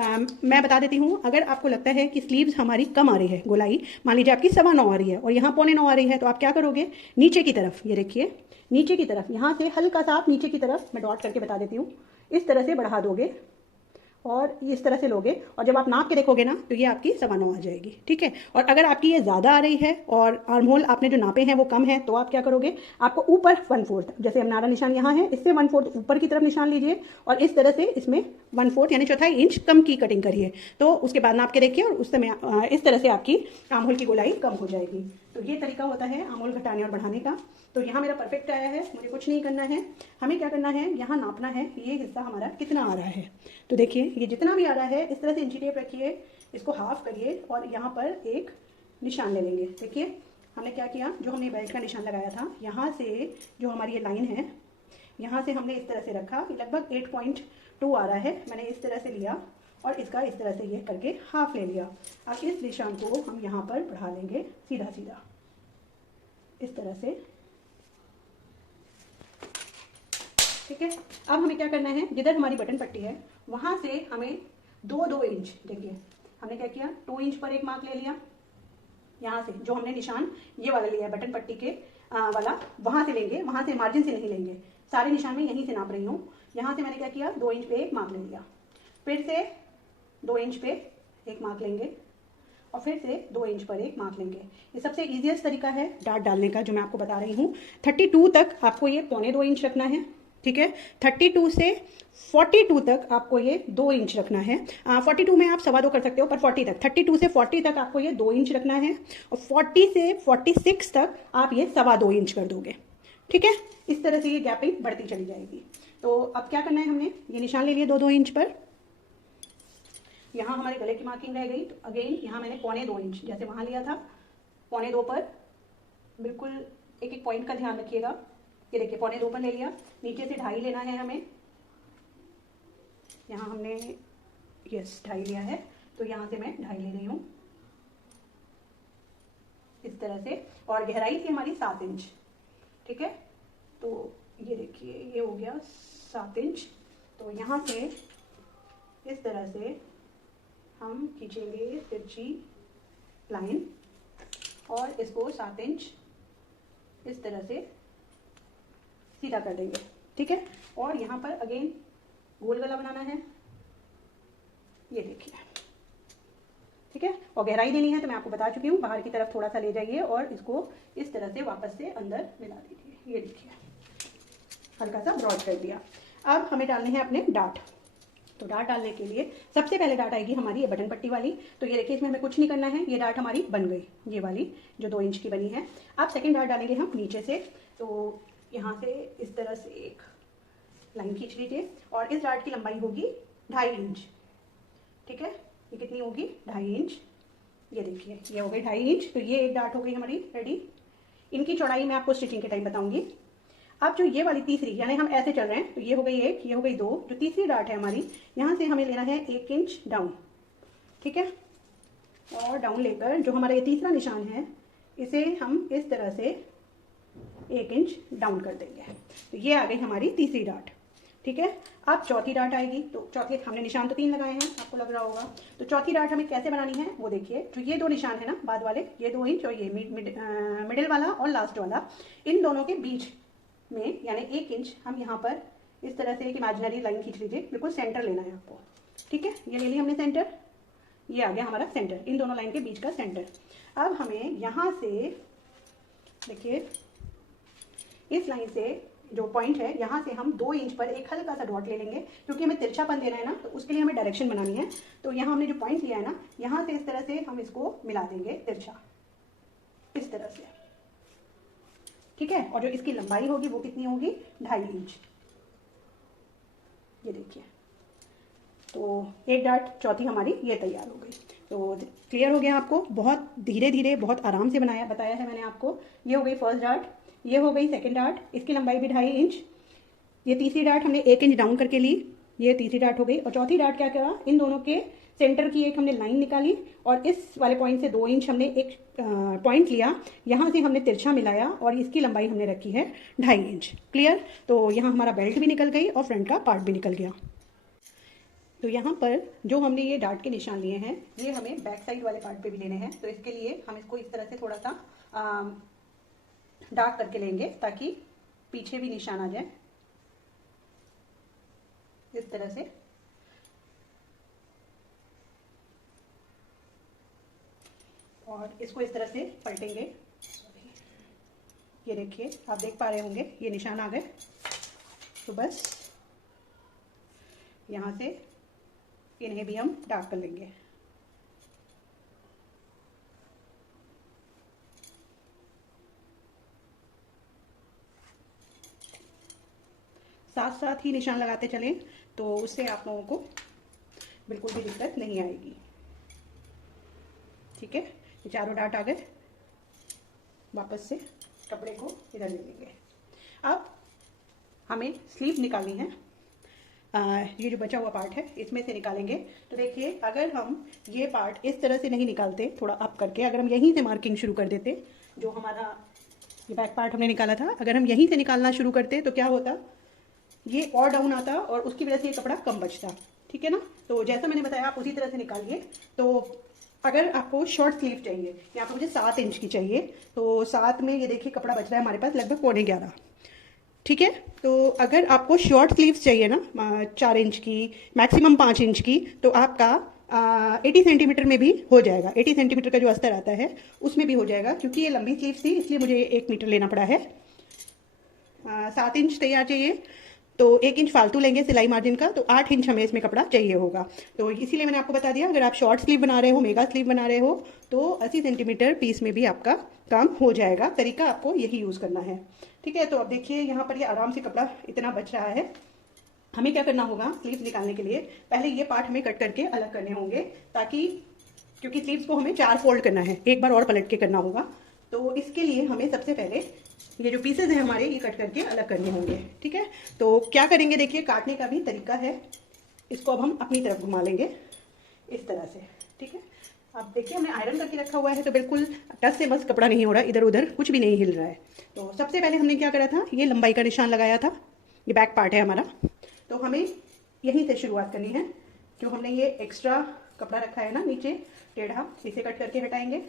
मैं बता देती हूँ, अगर आपको लगता है कि स्लीव्स हमारी कम आ रही है गोलाई, मान लीजिए आपकी 9.25 आ रही है और यहाँ 9.25 आ रही है, तो आप क्या करोगे, नीचे की तरफ, ये देखिए नीचे की तरफ, यहाँ से हल्का सा आप नीचे की तरफ, मैं डॉट करके बता देती हूँ, इस तरह से बढ़ा दोगे और इस तरह से लोगे, और जब आप नाप के देखोगे ना तो ये आपकी 9.25 आ जाएगी, ठीक है। और अगर आपकी ये ज़्यादा आ रही है और आर्म होल आपने जो नापे हैं वो कम है, तो आप क्या करोगे, आपको ऊपर 1/4, जैसे हमारा निशान यहाँ है, इससे 1/4 ऊपर की तरफ निशान लीजिए और इस तरह से इसमें 1/4 यानी चौथाई इंच कम की कटिंग करिए। तो उसके बाद नाप के देखिए और उस समय इस तरह से आपकी आर्म होल की गोलाई कम हो जाएगी। तो ये तरीका होता है आर्म होल घटाने और बढ़ाने का। तो यहाँ मेरा परफेक्ट आया है, मुझे कुछ नहीं करना है। हमें क्या करना है, यहाँ नापना है ये हिस्सा हमारा कितना आ रहा है। तो देखिए ये जितना भी आ रहा है, इस तरह से इंची टेप रखिए, इसको हाफ करिए और यहाँ पर एक निशान ले लेंगे। देखिए हमने क्या किया, जो हमने बेल्ट का निशान लगाया था, यहाँ से जो हमारी ये लाइन है, यहाँ से हमने इस तरह से रखा, लगभग 8.2 आ रहा है, मैंने इस तरह से लिया और इसका इस तरह से ये करके हाफ ले लिया। अब इस निशान को हम यहाँ पर बढ़ा लेंगे सीधा सीधा इस तरह से, ठीक है। अब हमें क्या करना है, जिधर हमारी बटन पट्टी है वहाँ से हमें 2-2 इंच, देखिए हमने क्या किया, 2 इंच पर एक मार्क ले लिया। यहाँ से जो हमने निशान ये वाला लिया है बटन पट्टी के वाला, वहाँ से लेंगे, वहाँ से मार्जिन से नहीं लेंगे, सारे निशान में यहीं से नाप रही हूँ। यहाँ से मैंने क्या किया, 2 इंच पे एक मार्क ले लिया, फिर से 2 इंच पे एक मार्क लेंगे और फिर से 2 इंच पर एक मार्क लेंगे। ये सबसे ईजिएस्ट तरीका है डार्ट डालने का जो मैं आपको बता रही हूँ। 32 तक आपको ये 1.25 इंच रखना है, ठीक है। 32 से 42 तक आपको ये 2 इंच रखना है। 42 में आप 2.25 कर सकते हो, पर 40 तक, 32 से 40 तक आपको ये 2 इंच रखना है और 40 से 46 तक आप ये 2.25 इंच कर दोगे, ठीक है। इस तरह से ये गैपिंग बढ़ती चली जाएगी। तो अब क्या करना है, हमने ये निशान ले लिए 2-2 इंच पर। यहाँ हमारे गले की मार्किंग रह गई, तो अगेन यहाँ मैंने 1.25 इंच, जैसे वहाँ लिया था 1.25 पर, बिल्कुल एक एक पॉइंट का ध्यान रखिएगा। ये देखिए 1.25 पर ले लिया, नीचे से 2.5 लेना है हमें। यहाँ हमने यस 2.5 लिया है, तो यहाँ से मैं 2.5 ले रही हूँ इस तरह से। और गहराई थी हमारी 7 इंच, ठीक है। तो ये देखिए ये हो गया 7 इंच। तो यहाँ से इस तरह से हम खींचेंगे तिरछी लाइन और इसको 7 इंच इस तरह से सीधा कर देंगे, ठीक है। और यहाँ पर अगेन गोल गला बनाना है, ये देखिए, ठीक है। और गहराई देनी है तो मैं आपको बता चुकी हूँ, बाहर की तरफ थोड़ा सा ले जाइए और इसको इस तरह से वापस से अंदर मिला दीजिए। ये देखिए हल्का सा ब्रॉड कर दिया। अब हमें डालने हैं अपने डार्ट। तो डार्ट डालने के लिए सबसे पहले डार्ट आएगी हमारी ये बटन पट्टी वाली। तो ये देखिए इसमें हमें कुछ नहीं करना है, ये डार्ट हमारी बन गई, ये वाली जो 2 इंच की बनी है। अब सेकंड डार्ट डालेंगे हम नीचे से। तो यहाँ से इस तरह से एक लाइन खींच लीजिए और इस डार्ट की लंबाई होगी 2.5 इंच, ठीक है। ये कितनी होगी, 2.5 इंच। ये देखिए ये हो गई 2.5 इंच। तो ये एक डार्ट हो गई हमारी रेडी। इनकी चौड़ाई मैं आपको स्टिचिंग के टाइम बताऊंगी। अब जो ये वाली तीसरी, यानी हम ऐसे चल रहे हैं, तो ये हो गई 1, ये हो गई 2, जो तीसरी डार्ट है हमारी, यहाँ से हमें लेना है 1 इंच डाउन, ठीक है। और डाउन लेकर जो हमारा ये तीसरा निशान है इसे हम इस तरह से 1 इंच डाउन कर देंगे। तो ये आ गई हमारी तीसरी डार्ट, ठीक है। अब चौथी डार्ट आएगी। तो चौथी, हमने निशान तो 3 लगाए हैं, आपको लग रहा होगा। तो चौथी डार्ट हमें कैसे बनानी है वो देखिए। जो ये 2 निशान है ना बाद वाले, ये 2 इंच और ये मिडिल वाला और लास्ट वाला, इन दोनों के बीच में यानी 1 इंच हम यहाँ पर इस तरह से एक इमेजिनरी लाइन खींच लीजिए। बिल्कुल सेंटर लेना है आपको, ठीक है। ये ले लिया हमने सेंटर, ये आ गया हमारा सेंटर, इन दोनों लाइन के बीच का सेंटर। अब हमें यहाँ से देखिए इस लाइन से जो पॉइंट है, यहाँ से हम 2 इंच पर एक हल्का सा डॉट ले लेंगे, क्योंकि हमें तिरछापन देना है ना, तो उसके लिए हमें डायरेक्शन बनानी है। तो यहाँ हमने जो पॉइंट लिया है ना, यहाँ से इस तरह से हम इसको मिला देंगे तिरछा, इस तरह से, ठीक है। और जो इसकी लंबाई होगी वो कितनी होगी, 2.5 इंच। ये देखिए, तो एक डार्ट चौथी हमारी ये तैयार हो गई। तो क्लियर हो गया आपको, बहुत धीरे धीरे बहुत आराम से बताया है मैंने आपको। ये हो गई फर्स्ट डार्ट, ये हो गई सेकंड डार्ट, इसकी लंबाई भी 2.5 इंच। ये तीसरी डार्ट हमने 1 इंच डाउन करके ली, ये तीसरी डार्ट हो गई। और चौथी डार्ट क्या करा, इन दोनों के सेंटर की एक हमने लाइन निकाली और इस वाले पॉइंट से 2 इंच हमने एक पॉइंट लिया, यहाँ से हमने तिरछा मिलाया और इसकी लंबाई हमने रखी है 2.5 इंच। क्लियर। तो यहाँ हमारा बेल्ट भी निकल गई और फ्रंट का पार्ट भी निकल गया। तो यहाँ पर जो हमने ये डार्ट के निशान लिए हैं, ये हमें बैक साइड वाले पार्ट पे भी लेने हैं। तो इसके लिए हम इसको इस तरह से थोड़ा सा डार्क करके लेंगे ताकि पीछे भी निशान आ जाए, इस तरह से। और इसको इस तरह से पलटेंगे। ये देखिए आप देख पा रहे होंगे ये निशान आ गए। तो बस यहाँ से इन्हें भी हम डार्क कर लेंगे। साथ साथ ही निशान लगाते चलें, तो उससे आप लोगों को बिल्कुल भी दिक्कत नहीं आएगी, ठीक है। ये चारों डार्ट आ गए। वापस से कपड़े को इधर ले लेंगे। अब हमें स्लीव निकालनी है। ये जो बचा हुआ पार्ट है इसमें से निकालेंगे। तो देखिए, अगर हम ये पार्ट इस तरह से नहीं निकालते, थोड़ा अप करके अगर हम यहीं से मार्किंग शुरू कर देते, जो हमारा ये बैक पार्ट हमने निकाला था, अगर हम यहीं से निकालना शुरू करते तो क्या होता, ये और डाउन आता और उसकी वजह से ये कपड़ा कम बचता। ठीक है ना। तो जैसा मैंने बताया आप उसी तरह से निकालिए। तो अगर आपको शॉर्ट स्लीव चाहिए, यहाँ पर मुझे 7 इंच की चाहिए, तो 7 में ये देखिए कपड़ा बच रहा है हमारे पास लगभग 11.25। ठीक है। तो अगर आपको शॉर्ट स्लीव्स चाहिए ना 4 इंच की, मैक्सिमम 5 इंच की, तो आपका 80 सेंटीमीटर में भी हो जाएगा। 80 सेंटीमीटर का जो अस्तर आता है उसमें भी हो जाएगा, क्योंकि ये लंबी स्लीव्स थी इसलिए मुझे 1 मीटर लेना पड़ा है। 7 इंच तैयार चाहिए, तो 1 इंच फालतू लेंगे सिलाई मार्जिन का, तो 8 इंच हमें इसमें कपड़ा चाहिए होगा। तो इसीलिए मैंने आपको बता दिया, अगर आप शॉर्ट स्लीव बना रहे हो, मेगा स्लीव बना रहे हो, तो 80 सेंटीमीटर पीस में भी आपका काम हो जाएगा। तरीका आपको यही यूज़ करना है। ठीक है। तो अब देखिए यहाँ पर ये आराम से कपड़ा इतना बच रहा है। हमें क्या करना होगा, स्लीव्स निकालने के लिए पहले ये पार्ट हमें कट करके अलग करने होंगे, ताकि क्योंकि स्लीव्स को हमें 4 फोल्ड करना है, एक बार और पलट के करना होगा। तो इसके लिए हमें सबसे पहले ये जो पीसेज हैं हमारे, ये कट करके अलग करने होंगे। ठीक है। तो क्या करेंगे, देखिए काटने का भी तरीका है। इसको अब हम अपनी तरफ घुमा लेंगे इस तरह से। ठीक है। अब देखिए हमने आयरन करके रखा हुआ है, तो बिल्कुल टच से बस कपड़ा नहीं हो रहा, इधर उधर कुछ भी नहीं हिल रहा है। तो सबसे पहले हमने क्या करा था, ये लंबाई का निशान लगाया था, ये बैक पार्ट है हमारा। तो हमें यहीं से शुरुआत करनी है। जो हमने ये एक्स्ट्रा कपड़ा रखा है ना नीचे टेढ़ा, इसे कट करके हटाएंगे।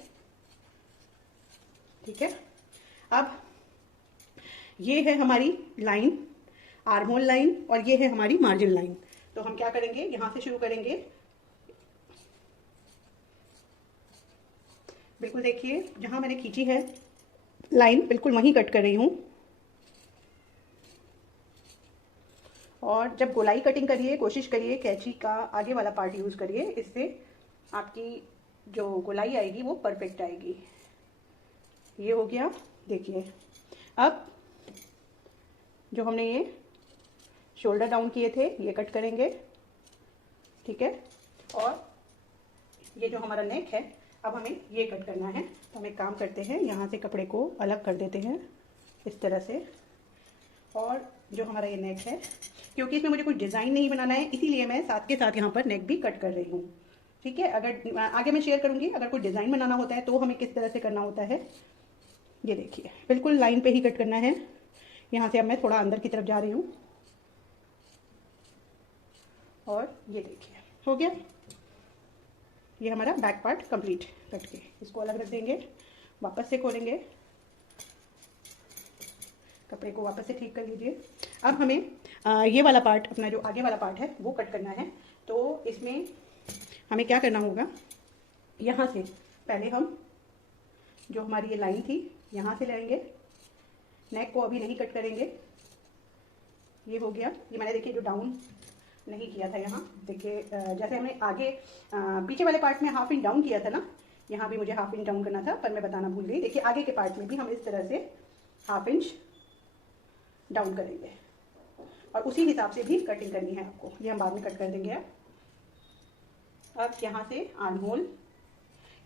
ठीक है। अब ये है हमारी लाइन, आर्म होल लाइन, और ये है हमारी मार्जिन लाइन। तो हम क्या करेंगे, यहां से शुरू करेंगे। बिल्कुल देखिए जहां मैंने खींची है लाइन, बिल्कुल वहीं कट कर रही हूं। और जब गोलाई कटिंग करिए, कोशिश करिए कैंची का आगे वाला पार्ट यूज करिए, इससे आपकी जो गोलाई आएगी वो परफेक्ट आएगी। ये हो गया। देखिए अब जो हमने ये शोल्डर डाउन किए थे ये कट करेंगे। ठीक है। और ये जो हमारा नेक है, अब हमें ये कट करना है। तो हम एक काम करते हैं, यहाँ से कपड़े को अलग कर देते हैं इस तरह से। और जो हमारा ये नेक है, क्योंकि इसमें मुझे कोई डिज़ाइन नहीं बनाना है, इसीलिए मैं साथ के साथ यहाँ पर नेक भी कट कर रही हूँ। ठीक है। अगर आगे मैं शेयर करूँगी, अगर कोई डिज़ाइन बनाना होता है तो हमें किस तरह से करना होता है। ये देखिए बिल्कुल लाइन पे ही कट करना है। यहाँ से अब मैं थोड़ा अंदर की तरफ जा रही हूँ, और ये देखिए हो गया। ये हमारा बैक पार्ट कंप्लीट कट के, इसको अलग रख देंगे। वापस से खोलेंगे, कपड़े को वापस से ठीक कर लीजिए। अब हमें ये वाला पार्ट, अपना जो आगे वाला पार्ट है वो कट करना है। तो इसमें हमें क्या करना होगा, यहाँ से पहले हम जो हमारी ये लाइन थी यहाँ से लेंगे। नेक को अभी नहीं कट करेंगे। ये हो गया। ये मैंने देखिए जो डाउन नहीं किया था यहाँ, देखिए जैसे हमने आगे पीछे वाले पार्ट में हाफ इंच डाउन किया था ना, यहाँ भी मुझे हाफ इंच डाउन करना था, पर मैं बताना भूल गई। देखिए आगे के पार्ट में भी हम इस तरह से हाफ इंच डाउन करेंगे, और उसी हिसाब से भी कटिंग करनी है आपको। ये हम बाद में कट कर देंगे। अब यहाँ से आर्म होल,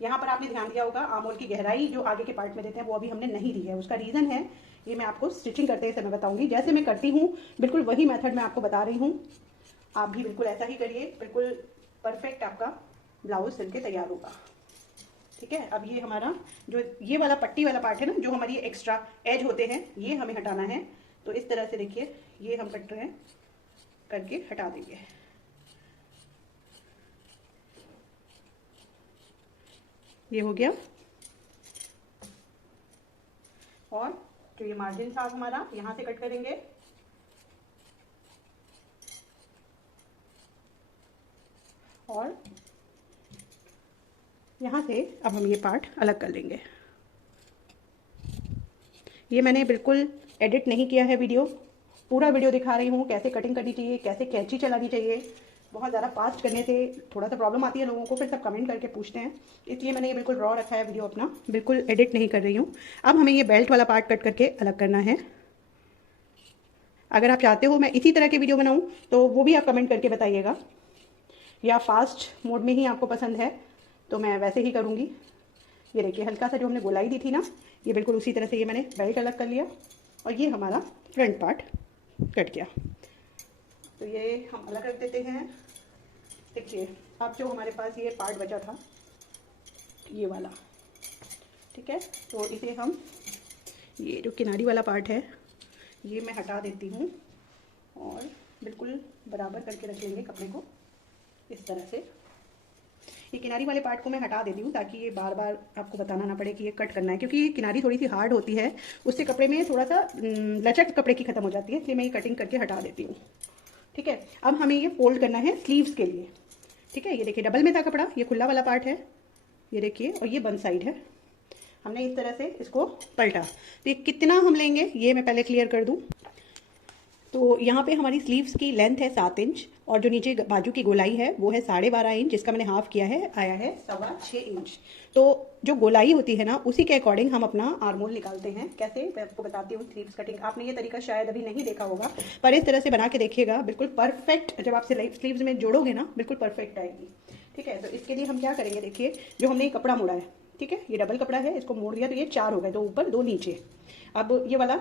यहाँ पर आपने ध्यान दिया होगा आर्म होल की गहराई जो आगे के पार्ट में देते हैं वो अभी हमने नहीं दी है। उसका रीज़न है, ये मैं आपको स्टिचिंग करते समय बताऊंगी। जैसे मैं करती हूँ बिल्कुल वही मेथड मैं आपको बता रही हूँ, आप भी बिल्कुल ऐसा ही करिए, बिल्कुल परफेक्ट आपका ब्लाउज सिल के तैयार होगा। ठीक है। अब ये हमारा जो ये वाला पट्टी वाला पार्ट है ना, जो हमारी एक्स्ट्रा एज होते हैं, ये हमें हटाना है। तो इस तरह से देखिए ये हम कट रहे हैं, करके हटा देंगे। ये हो गया। और जो ये मार्जिन था हमारा, यहाँ से कट करेंगे। और यहाँ से अब हम ये पार्ट अलग कर लेंगे। ये मैंने बिल्कुल एडिट नहीं किया है वीडियो, पूरा वीडियो दिखा रही हूँ कैसे कटिंग करनी चाहिए, कैसे कैंची चलानी चाहिए। बहुत ज़्यादा फास्ट करने से थोड़ा सा प्रॉब्लम आती है लोगों को, फिर सब कमेंट करके पूछते हैं, इसलिए मैंने ये बिल्कुल रॉ रखा है वीडियो अपना, बिल्कुल एडिट नहीं कर रही हूँ। अब हमें ये बेल्ट वाला पार्ट कट करके अलग करना है। अगर आप चाहते हो मैं इसी तरह की वीडियो बनाऊँ तो वो भी आप कमेंट करके बताइएगा, या फास्ट मोड में ही आपको पसंद है तो मैं वैसे ही करूँगी। ये देखिए हल्का सा जो हमने गोलाई दी थी ना, ये बिल्कुल उसी तरह से ये मैंने बेल्ट अलग कर लिया, और ये हमारा फ्रंट पार्ट कट गया। तो ये हम अलग रख देते हैं। देखिए अब जो हमारे पास ये पार्ट बचा था ये वाला, ठीक है, तो इसे हम ये जो किनारी वाला पार्ट है ये मैं हटा देती हूँ और बिल्कुल बराबर करके रख लेंगे कपड़े को इस तरह से। ये किनारी वाले पार्ट को मैं हटा देती हूँ ताकि ये बार बार आपको बताना ना पड़े कि ये कट करना है, क्योंकि ये किनारी थोड़ी सी हार्ड होती है, उससे कपड़े में थोड़ा सा लचक कपड़े की खत्म हो जाती है, इसलिए मैं ये कटिंग करके हटा देती हूँ। ठीक है, अब हमें ये फोल्ड करना है स्लीव्स के लिए। ठीक है, ये देखिए डबल में था कपड़ा, ये खुला वाला पार्ट है, ये देखिए, और ये वन साइड है। हमने इस तरह से इसको पलटा, तो ये कितना हम लेंगे ये मैं पहले क्लियर कर दूँ। तो यहाँ पे हमारी स्लीव्स की लेंथ है 7 इंच और जो नीचे बाजू की गोलाई है वो है 12.5 इंच, जिसका मैंने हाफ किया है, आया है 6.25 इंच। तो जो गोलाई होती है ना उसी के अकॉर्डिंग हम अपना आर्मोल निकालते हैं। कैसे, मैं आपको बताती हूँ। स्लीव्स कटिंग आपने ये तरीका शायद अभी नहीं देखा होगा, पर इस तरह से बना के देखिएगा, बिल्कुल परफेक्ट। जब आप स्लीव्स में जोड़ोगे ना बिल्कुल परफेक्ट आएगी। ठीक है, तो इसके लिए हम क्या करेंगे, देखिए जो हमने कपड़ा मोड़ा है, ठीक है, ये डबल कपड़ा है, इसको मोड़ दिया तो ये 4 हो गए, 2 ऊपर 2 नीचे। अब ये वाला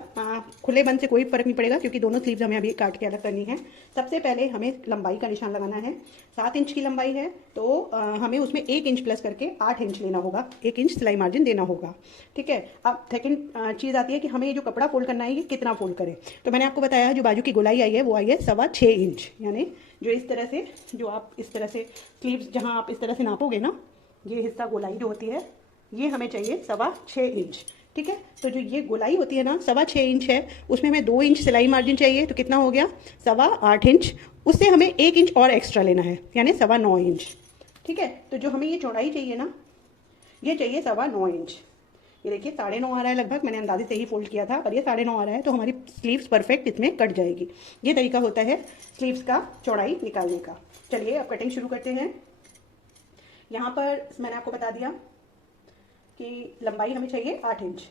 खुले बंद से कोई फर्क नहीं पड़ेगा क्योंकि दोनों स्लीव्स हमें अभी काट के अलग करनी है। सबसे पहले हमें लंबाई का निशान लगाना है। 7 इंच की लंबाई है तो हमें उसमें 1 इंच प्लस करके 8 इंच लेना होगा, 1 इंच सिलाई मार्जिन देना होगा। ठीक है, अब सेकंड चीज़ आती है कि हमें ये जो कपड़ा फोल्ड करना है ये कितना फोल्ड करें। तो मैंने आपको बताया जो बाजू की गोलाई आई है वो आई है 6.25 इंच, यानी जो इस तरह से, जो आप इस तरह से स्लीव्स जहाँ आप इस तरह से नापोगे ना, ये हिस्सा गोलाई जो होती है ये हमें चाहिए 6.25 इंच। ठीक है, तो जो ये गोलाई होती है ना 6.25 इंच है, उसमें हमें 2 इंच सिलाई मार्जिन चाहिए, तो कितना हो गया 8.25 इंच। उससे हमें 1 इंच और एक्स्ट्रा लेना है, यानी 9.25 इंच। ठीक है, तो जो हमें ये चौड़ाई चाहिए ना ये चाहिए 9.25 इंच। ये देखिए 9.5 आ रहा है लगभग, मैंने अंदाजे से ही फोल्ड किया था, और ये 9.5 आ रहा है, तो हमारी स्लीव्स परफेक्ट इसमें कट जाएगी। ये तरीका होता है स्लीव्स का चौड़ाई निकालने का। चलिए अब कटिंग शुरू करते हैं। यहाँ पर मैंने आपको बता दिया कि लंबाई हमें चाहिए 8 इंच,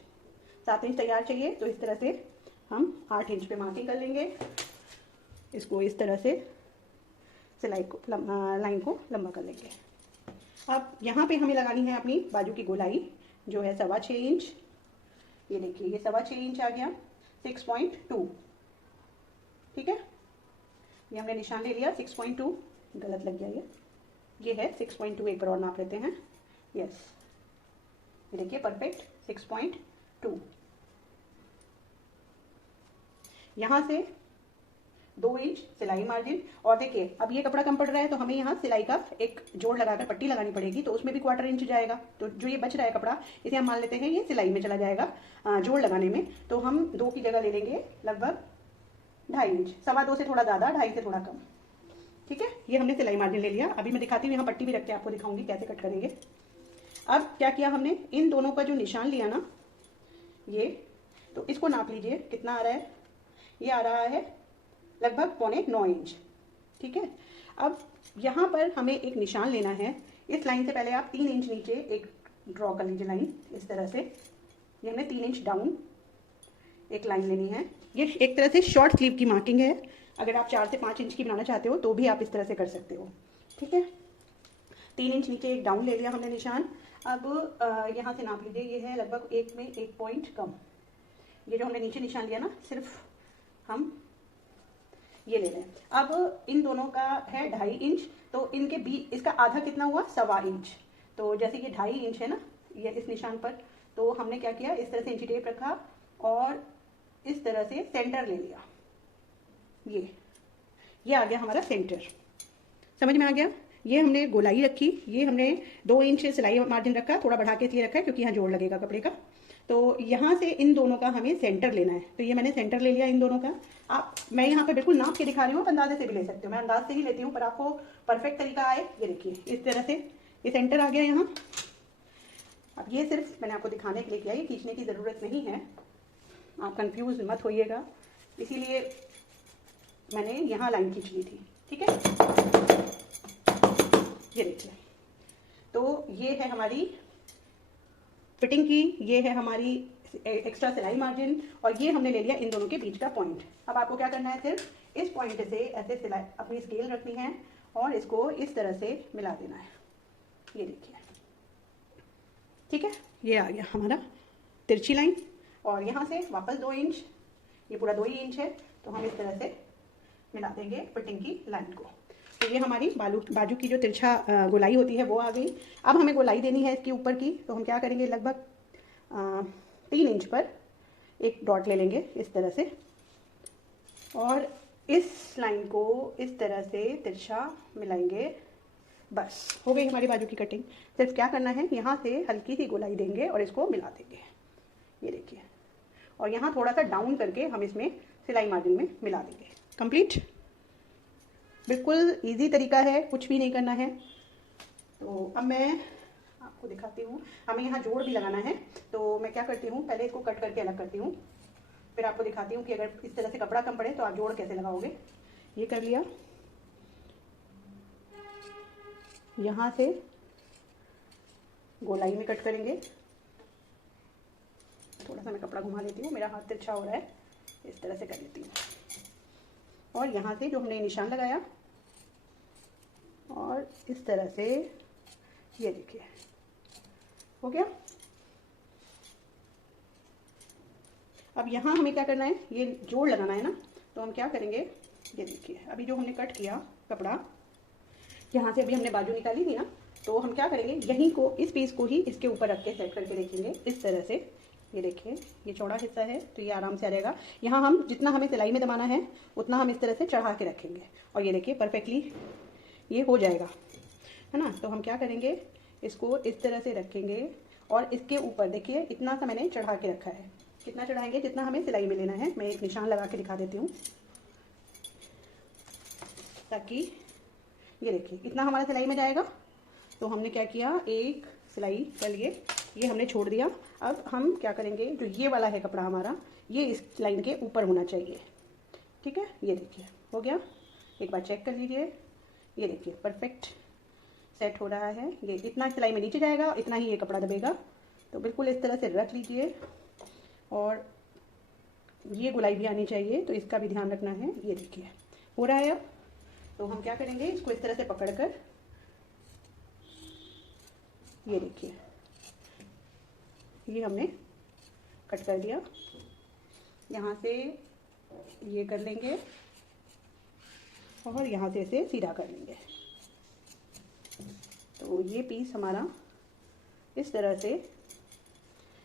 7 इंच तैयार चाहिए, तो इस तरह से हम 8 इंच पे मार्किंग कर लेंगे। इसको इस तरह से सिलाई को लाइन को लंबा कर लेंगे। अब यहाँ पे हमें लगानी है अपनी बाजू की गोलाई जो है 6.25 इंच। ये देखिए ये 6.25 इंच आ गया, 6.2। ठीक है, ये हमने निशान ले लिया 6.2, गलत लग गया ये है 6.2, एक बार और नाप लेते हैं। यस, ये देखिए परफेक्ट 6.2। यहाँ से 2 इंच सिलाई मार्जिन, और देखिए अब ये कपड़ा कम पड़ रहा है तो हमें यहाँ सिलाई का एक जोड़ लगाकर पट्टी लगानी पड़ेगी, तो उसमें भी 1/4 इंच जाएगा। तो जो ये बच रहा है कपड़ा इसे हम मान लेते हैं ये सिलाई में चला जाएगा जोड़ लगाने में, तो हम 2 की जगह ले लेंगे लगभग 2.5 इंच, 2.25 से थोड़ा ज़्यादा, 2.5 से थोड़ा कम। ठीक है, ये हमने सिलाई मार्जिन ले लिया। अभी मैं दिखाती हूँ, यहाँ पट्टी भी रख के आपको दिखाऊंगी कैसे कट करेंगे। अब क्या किया हमने, इन दोनों का जो निशान लिया ना ये, तो इसको नाप लीजिए कितना आ रहा है, ये आ रहा है लगभग 8.25 इंच। ठीक है, अब यहाँ पर हमें एक निशान लेना है। इस लाइन से पहले आप 3 इंच नीचे एक ड्रॉ कर लीजिए लाइन, इस तरह से। ये हमने 3 इंच डाउन एक लाइन लेनी है। ये एक तरह से शॉर्ट स्लीव की मार्किंग है, अगर आप 4 से 5 इंच की बनाना चाहते हो तो भी आप इस तरह से कर सकते हो। ठीक है, 3 इंच नीचे एक डाउन ले लिया हमने निशान। अब यहाँ से नाप लीजिए, ये है लगभग 1 में 1 पॉइंट कम। ये जो हमने नीचे निशान लिया ना, सिर्फ हम ये ले लें। अब इन दोनों का है 2.5 इंच, तो इनके इसका आधा कितना हुआ 1.25 इंच। तो जैसे ये 2.5 इंच है ना ये इस निशान पर, तो हमने क्या किया, इस तरह से इंची टेप रखा और इस तरह से सेंटर ले लिया। ये आ गया हमारा सेंटर, समझ में आ गया। ये हमने गोलाई रखी, ये हमने 2 इंच सिलाई मार्जिन रखा, थोड़ा बढ़ा के इसलिए रखा है क्योंकि यहाँ जोड़ लगेगा कपड़े का। तो यहाँ से इन दोनों का हमें सेंटर लेना है, तो ये मैंने सेंटर ले लिया इन दोनों का। मैं यहाँ पे बिल्कुल नाप के दिखा रही हूँ, अंदाजे से भी ले सकते हो, मैं अंदाज से ही लेती हूँ, पर आपको परफेक्ट तरीका आए। ये देखिए इस तरह से ये सेंटर आ गया यहाँ। अब ये सिर्फ मैंने आपको दिखाने के लिए किया, ये खींचने की ज़रूरत नहीं है, आप कंफ्यूज मत होइएगा, इसीलिए मैंने यहाँ लाइन खींच ली थी। ठीक है, ये देखिए, तो ये है हमारी फिटिंग की, ये है हमारी एक्स्ट्रा सिलाई मार्जिन, और ये हमने ले लिया इन दोनों के बीच का पॉइंट। अब आपको क्या करना है, सिर्फ इस पॉइंट से ऐसे सिलाई अपनी स्केल रखनी है और इसको इस तरह से मिला देना है। ये देखिए, ठीक है, ये आ गया हमारा तिरछी लाइन, और यहाँ से वापस 2 इंच, ये पूरा 2 ही इंच है, तो हम इस तरह से मिला देंगे फिटिंग की लाइन को। तो ये हमारी बाजू की जो तिरछा गोलाई होती है वो आ गई। अब हमें गोलाई देनी है इसके ऊपर की, तो हम क्या करेंगे, लगभग 3 इंच पर एक डॉट ले लेंगे इस तरह से, और इस लाइन को इस तरह से तिरछा मिलाएंगे। बस हो गई हमारी बाजू की कटिंग। सिर्फ क्या करना है, यहाँ से हल्की सी गोलाई देंगे और इसको मिला देंगे, ये देखिए, और यहाँ थोड़ा सा डाउन करके हम इसमें सिलाई मार्जिन में मिला देंगे। कंप्लीट, बिल्कुल इजी तरीका है, कुछ भी नहीं करना है। तो अब मैं आपको दिखाती हूँ, हमें यहाँ जोड़ भी लगाना है। तो मैं क्या करती हूँ, पहले इसको कट करके अलग करती हूँ, फिर आपको दिखाती हूँ कि अगर इस तरह से कपड़ा कम पड़े तो आप जोड़ कैसे लगाओगे। ये कर लिया, यहाँ से गोलाई में कट करेंगे। थोड़ा सा मैं कपड़ा घुमा लेती हूँ, मेरा हाथ तिरछा हो रहा है, इस तरह से कर लेती हूँ। और यहाँ से जो हमने निशान लगाया, और इस तरह से, ये देखिए हो गया। अब यहाँ हमें क्या करना है, ये जोड़ लगाना है ना, तो हम क्या करेंगे, ये देखिए, अभी जो हमने कट किया कपड़ा, यहाँ से अभी हमने बाजू निकाली थी ना, तो हम क्या करेंगे, यहीं को, इस पीस को ही इसके ऊपर रख के सेट करके देखेंगे इस तरह से। ये देखिए, ये चौड़ा हिस्सा है तो ये आराम से आ जाएगा। यहाँ हम जितना हमें सिलाई में दबाना है उतना हम इस तरह से चढ़ा के रखेंगे, और ये देखिए परफेक्टली ये हो जाएगा, है ना। तो हम क्या करेंगे, इसको इस तरह से रखेंगे, और इसके ऊपर देखिए इतना सा मैंने चढ़ा के रखा है। कितना चढ़ाएंगे, जितना हमें सिलाई में लेना है। मैं एक निशान लगा के दिखा देती हूँ, ताकि ये देखिए इतना हमारा सिलाई में जाएगा। तो हमने क्या किया, एक सिलाई कर लिए, ये हमने छोड़ दिया। अब हम क्या करेंगे, जो ये वाला है कपड़ा हमारा, ये इस लाइन के ऊपर होना चाहिए, ठीक है। ये देखिए हो गया, एक बार चेक कर लीजिए, ये देखिए परफेक्ट सेट हो रहा है। ये इतना सिलाई में नीचे जाएगा, इतना ही ये कपड़ा दबेगा। तो बिल्कुल इस तरह से रख लीजिए, और ये गोलाई भी आनी चाहिए, तो इसका भी ध्यान रखना है। ये देखिए हो रहा है। अब तो हम क्या करेंगे, इसको इस तरह से पकड़कर, ये देखिए, ये हमने कट कर दिया। यहाँ से ये कर लेंगे, और यहाँ से इसे सीधा कर लेंगे। तो ये पीस हमारा इस तरह से,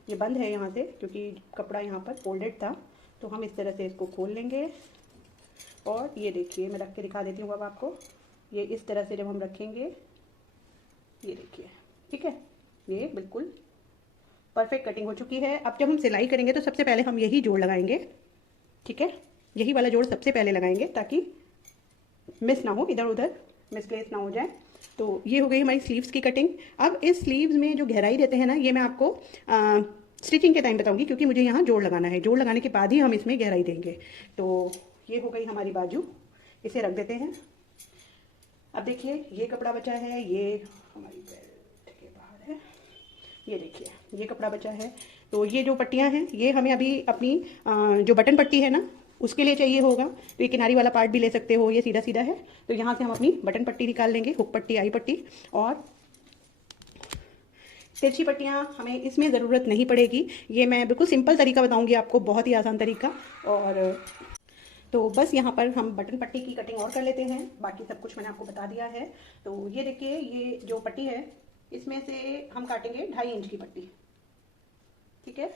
ये बंद है यहाँ से क्योंकि कपड़ा यहाँ पर फोल्डेड था, तो हम इस तरह से इसको खोल लेंगे। और ये देखिए, मैं रख के दिखा देती हूँ अब आपको। ये इस तरह से जब हम रखेंगे, ये देखिए, ठीक है, ये बिल्कुल परफेक्ट कटिंग हो चुकी है। अब जब हम सिलाई करेंगे तो सबसे पहले हम यही जोड़ लगाएंगे, ठीक है, यही वाला जोड़ सबसे पहले लगाएंगे, ताकि मिस ना हो, इधर उधर मिसप्लेस ना हो जाए। तो ये हो गई हमारी स्लीव्स की कटिंग। अब इस स्लीव्स में जो गहराई देते हैं ना, ये मैं आपको स्टिचिंग के टाइम बताऊंगी, क्योंकि मुझे यहाँ जोड़ लगाना है। जोड़ लगाने के बाद ही हम इसमें गहराई देंगे। तो ये हो गई हमारी बाजू, इसे रख देते हैं। अब देखिए, ये कपड़ा बचा है, ये हमारी बेल्ट के बाहर है, ये देखिए ये कपड़ा बचा है। तो ये जो पट्टियाँ हैं, ये हमें अभी अपनी जो बटन पट्टी है ना, उसके लिए चाहिए होगा। तो ये किनारी वाला पार्ट भी ले सकते हो, ये सीधा सीधा है। तो यहाँ से हम अपनी बटन पट्टी निकाल लेंगे, हुक पट्टी, आई पट्टी, और तिरछी पट्टियाँ हमें इसमें ज़रूरत नहीं पड़ेगी। ये मैं बिल्कुल सिंपल तरीका बताऊंगी आपको, बहुत ही आसान तरीका। और तो बस यहाँ पर हम बटन पट्टी की कटिंग और कर लेते हैं, बाकी सब कुछ मैंने आपको बता दिया है। तो ये देखिए, ये जो पट्टी है, इसमें से हम काटेंगे 2.5 इंच की पट्टी, ठीक है।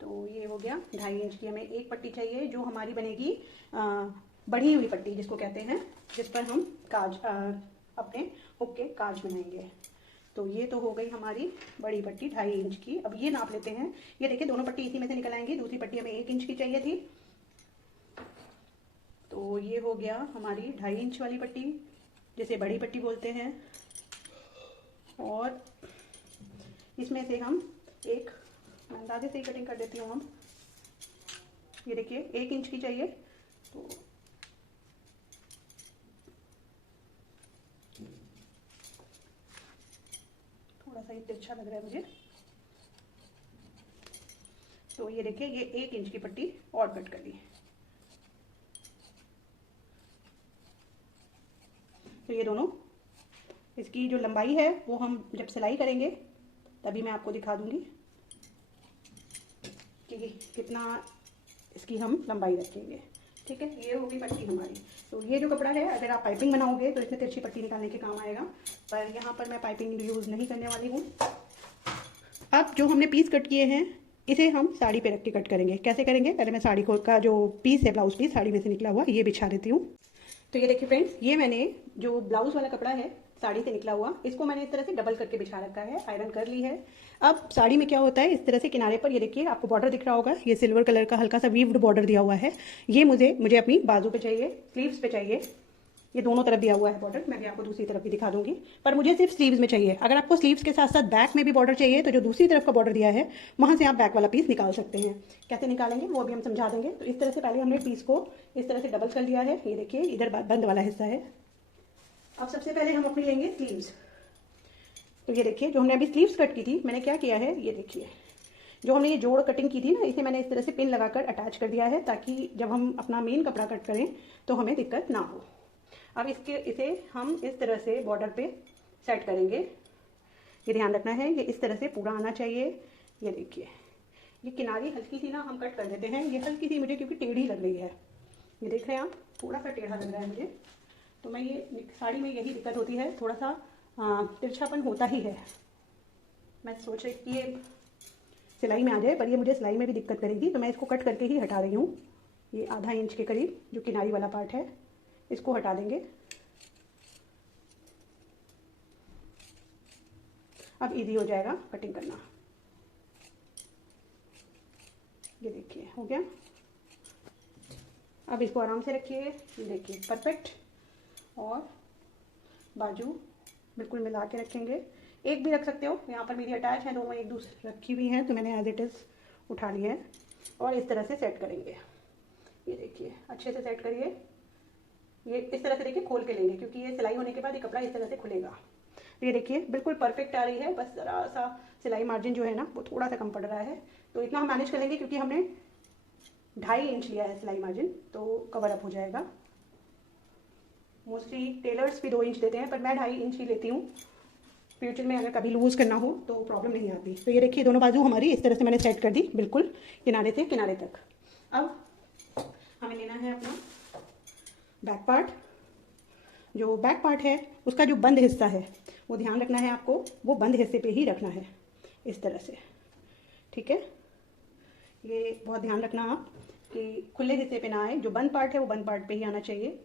तो ये हो गया 2.5 इंच की, हमें एक पट्टी चाहिए जो हमारी बनेगी बढ़ी हुई पट्टी, जिसको कहते हैं, जिस पर हम काज अपने हुक के काज बनाएंगे। तो ये तो हो गई हमारी बड़ी पट्टी 2.5 इंच की। अब ये नाप लेते हैं। ये देखिए, दोनों पट्टी इसी में से निकल आएंगी। दूसरी पट्टी हमें 1 इंच की चाहिए थी, तो ये हो गया हमारी 2.5 इंच वाली पट्टी, जिसे बड़ी पट्टी बोलते हैं। और इसमें से हम एक, मैं अंदाजे से ही कटिंग कर देती हूँ। हम ये देखिए 1 इंच की चाहिए, तो थोड़ा सा ये तिरछा लग रहा है मुझे। तो ये देखिए, ये 1 इंच की पट्टी और कट कर ली। तो ये दोनों, इसकी जो लंबाई है वो हम जब सिलाई करेंगे तभी मैं आपको दिखा दूंगी कि कितना इसकी हम लंबाई रखेंगे, ठीक है, ये होगी पट्टी हमारी। तो ये जो कपड़ा है, अगर आप पाइपिंग बनाओगे तो इसमें तिरछी पट्टी निकालने के काम आएगा, पर यहाँ पर मैं पाइपिंग यूज़ नहीं करने वाली हूँ। अब जो हमने पीस कट किए हैं, इसे हम साड़ी पे रख के कट करेंगे। कैसे करेंगे, पहले मैं साड़ी का जो पीस है, ब्लाउज पीस साड़ी में से निकला हुआ, ये बिछा देती हूँ। तो ये देखिए फ्रेंड्स, ये मैंने जो ब्लाउज वाला कपड़ा है साड़ी से निकला हुआ, इसको मैंने इस तरह से डबल करके बिछा रखा है, आयरन कर ली है। अब साड़ी में क्या होता है, इस तरह से किनारे पर ये देखिए आपको बॉर्डर दिख रहा होगा, ये सिल्वर कलर का हल्का सा वीव्ड बॉर्डर दिया हुआ है। ये मुझे अपनी बाजू पे चाहिए, स्लीव्स पे चाहिए। ये दोनों तरफ दिया हुआ है बॉर्डर, मैं भी आपको दूसरी तरफ भी दिखा दूंगी, पर मुझे सिर्फ स्लीव्स में चाहिए। अगर आपको स्लीव्स के साथ साथ बैक में भी बॉर्डर चाहिए तो जो दूसरी तरफ का बॉर्डर दिया है वहां से आप बैक वाला पीस निकाल सकते हैं। कैसे निकालेंगे वो भी हम समझा देंगे। तो इस तरह से पहले हमने पीस को इस तरह से डबल कर लिया है। ये देखिए इधर बंद वाला हिस्सा है। अब सबसे पहले हम अपनी लेंगे स्लीव्स। तो ये देखिए जो हमने अभी स्लीव्स कट की थी, मैंने क्या किया है, ये देखिए जो हमने ये जोड़ कटिंग की थी ना, इसे मैंने इस तरह से पिन लगाकर अटैच कर दिया है, ताकि जब हम अपना मेन कपड़ा कट करें तो हमें दिक्कत ना हो। अब इसे हम इस तरह से बॉर्डर पे सेट करेंगे। ये ध्यान रखना है, ये इस तरह से पूरा आना चाहिए। ये देखिए ये किनारी हल्की सी ना हम कट कर देते हैं, ये हल्की सी मुझे क्योंकि टेढ़ी लग रही है, ये देख रहे हैं आप, थोड़ा सा टेढ़ा लग रहा है मुझे। तो मैं ये साड़ी में यही दिक्कत होती है, थोड़ा सा तिरछापन होता ही है। मैं सोच रही कि ये सिलाई में आ जाए, पर ये मुझे सिलाई में भी दिक्कत करेगी, तो मैं इसको कट करके ही हटा रही हूँ। ये आधा इंच के करीब जो किनारी वाला पार्ट है, इसको हटा देंगे। अब इजी हो जाएगा कटिंग करना। ये देखिए हो गया। अब इसको आराम से रखिए, ये देखिए परफेक्ट। और बाजू बिल्कुल मिला के रखेंगे, एक भी रख सकते हो, यहाँ पर मेरी अटैच है, दोनों एक दूसरे रखी हुई हैं, तो मैंने एज इट इज़ उठा ली है। और इस तरह से सेट करेंगे। ये देखिए अच्छे से सेट करिए। ये इस तरह से देखिए खोल के लेंगे, क्योंकि ये सिलाई होने के बाद ये कपड़ा इस तरह से खुलेगा। तो ये देखिए बिल्कुल परफेक्ट आ रही है, बस ज़रा सा सिलाई मार्जिन जो है ना वो थोड़ा सा कम पड़ रहा है, तो इतना हम मैनेज कर लेंगे, क्योंकि हमने 2.5 इंच लिया है सिलाई मार्जिन, तो कवर अप हो जाएगा। मोस्टली टेलर्स भी 2 इंच देते हैं, पर मैं 2.5 इंच ही लेती हूँ। फ्यूचर में अगर कभी लूज़ करना हो तो प्रॉब्लम नहीं आती। तो ये देखिए दोनों बाजू हमारी इस तरह से मैंने सेट कर दी, बिल्कुल किनारे से किनारे तक। अब हमें लेना है अपना बैक पार्ट। जो बैक पार्ट है उसका जो बंद हिस्सा है वो ध्यान रखना है आपको, वो बंद हिस्से पे ही रखना है इस तरह से, ठीक है। ये बहुत ध्यान रखना आप कि खुले हिस्से पे ना आए, जो बंद पार्ट है वो बंद पार्ट पे ही आना चाहिए।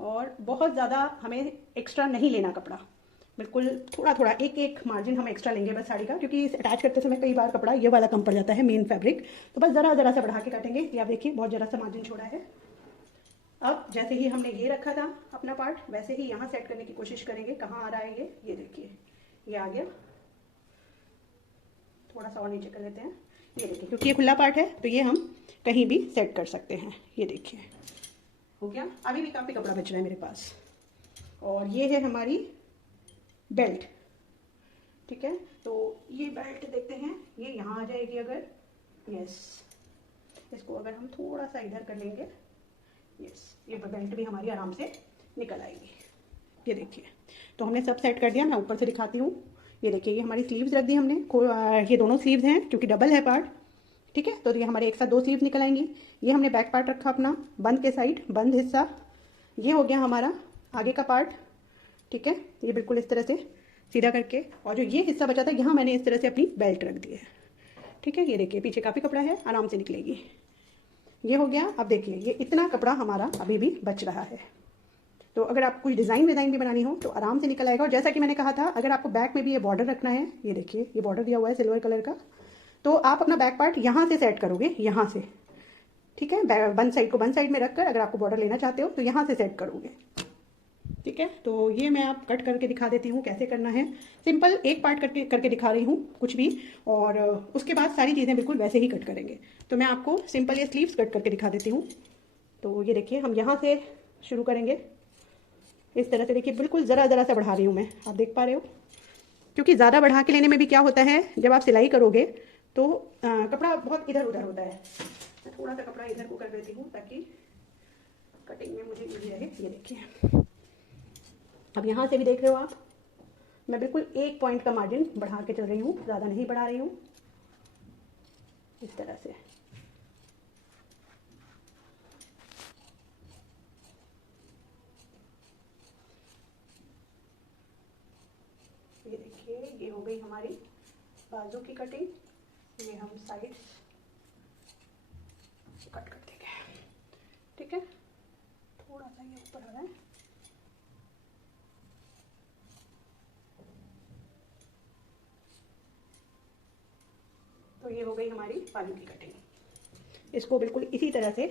और बहुत ज़्यादा हमें एक्स्ट्रा नहीं लेना कपड़ा, बिल्कुल थोड़ा थोड़ा एक एक मार्जिन हम एक्स्ट्रा लेंगे बस साड़ी का, क्योंकि इस अटैच करते समय कई बार कपड़ा ये वाला कम पड़ जाता है मेन फैब्रिक, तो बस ज़रा ज़रा सा बढ़ा के काटेंगे। ये आप देखिए बहुत ज़रा सा मार्जिन छोड़ा है। अब जैसे ही हमने ये रखा था अपना पार्ट, वैसे ही यहाँ सेट करने की कोशिश करेंगे। कहाँ आ रहा है ये देखिए ये आ गया। थोड़ा सा और नीचे कर लेते हैं। ये देखिए क्योंकि ये खुला पार्ट है तो ये हम कहीं भी सेट कर सकते हैं। ये देखिए हो गया। अभी भी काफ़ी कपड़ा बच रहा है मेरे पास। और ये है हमारी बेल्ट, ठीक है। तो ये बेल्ट देखते हैं, ये यहाँ आ जाएगी अगर, यस, इसको अगर हम थोड़ा सा इधर कर लेंगे, यस, ये बेल्ट भी हमारी आराम से निकल आएगी। ये देखिए तो हमने सब सेट कर दिया। मैं ऊपर से दिखाती हूँ। ये देखिए ये हमारी स्लीव्स रख दी हमने, ये दोनों स्लीव्स हैं क्योंकि डबल है पार्ट, ठीक है। तो ये हमारे एक साथ 2 स्लीव्स निकल आएंगी। ये हमने बैक पार्ट रखा अपना बंद के साइड, बंद हिस्सा। ये हो गया हमारा आगे का पार्ट, ठीक है। ये बिल्कुल इस तरह से सीधा करके, और जो ये हिस्सा बचा था यहाँ मैंने इस तरह से अपनी बेल्ट रख दी है, ठीक है। ये देखिए पीछे काफ़ी कपड़ा है, आराम से निकलेगी। ये हो गया। अब देखिए ये इतना कपड़ा हमारा अभी भी बच रहा है। तो अगर आप कुछ डिज़ाइन भी बनानी हो तो आराम से निकल आएगा। और जैसा कि मैंने कहा था, अगर आपको बैक में भी ये बॉर्डर रखना है, ये देखिए ये बॉर्डर दिया हुआ है सिल्वर कलर का, तो आप अपना बैक पार्ट यहाँ से सेट करोगे, यहाँ से, ठीक है। बंद साइड को बंद साइड में रखकर अगर आपको बॉर्डर लेना चाहते हो तो यहाँ से सेट करोगे, ठीक है। तो ये मैं आप कट करके दिखा देती हूँ कैसे करना है। सिंपल एक पार्ट करके दिखा रही हूँ कुछ भी, और उसके बाद सारी चीज़ें बिल्कुल वैसे ही कट करेंगे। तो मैं आपको सिंपल ये स्लीव्स कट करके दिखा देती हूँ। तो ये देखिए हम यहाँ से शुरू करेंगे इस तरह से। देखिए बिल्कुल ज़रा ज़रा सा बढ़ा रही हूँ मैं, आप देख पा रहे हो, क्योंकि ज़्यादा बढ़ा के लेने में भी क्या होता है, जब आप सिलाई करोगे तो कपड़ा बहुत इधर उधर होता है। मैं थोड़ा सा कपड़ा इधर को कर देती हूँ ताकि कटिंग में मुझे ईजी रहे। ये देखिए अब यहाँ से भी देख रहे हो आप, मैं बिल्कुल 1 पॉइंट का मार्जिन बढ़ा के चल रही हूँ, ज़्यादा नहीं बढ़ा रही हूँ, इस तरह से। ये देखिए, ये हो गई हमारी बाजू की कटिंग। ये हम साइड्स कट कर देंगे, ठीक है। थोड़ा सा ये ऊपर आ रहा है। तो ये हो गई हमारी बाजू की कटिंग। इसको बिल्कुल इसी तरह से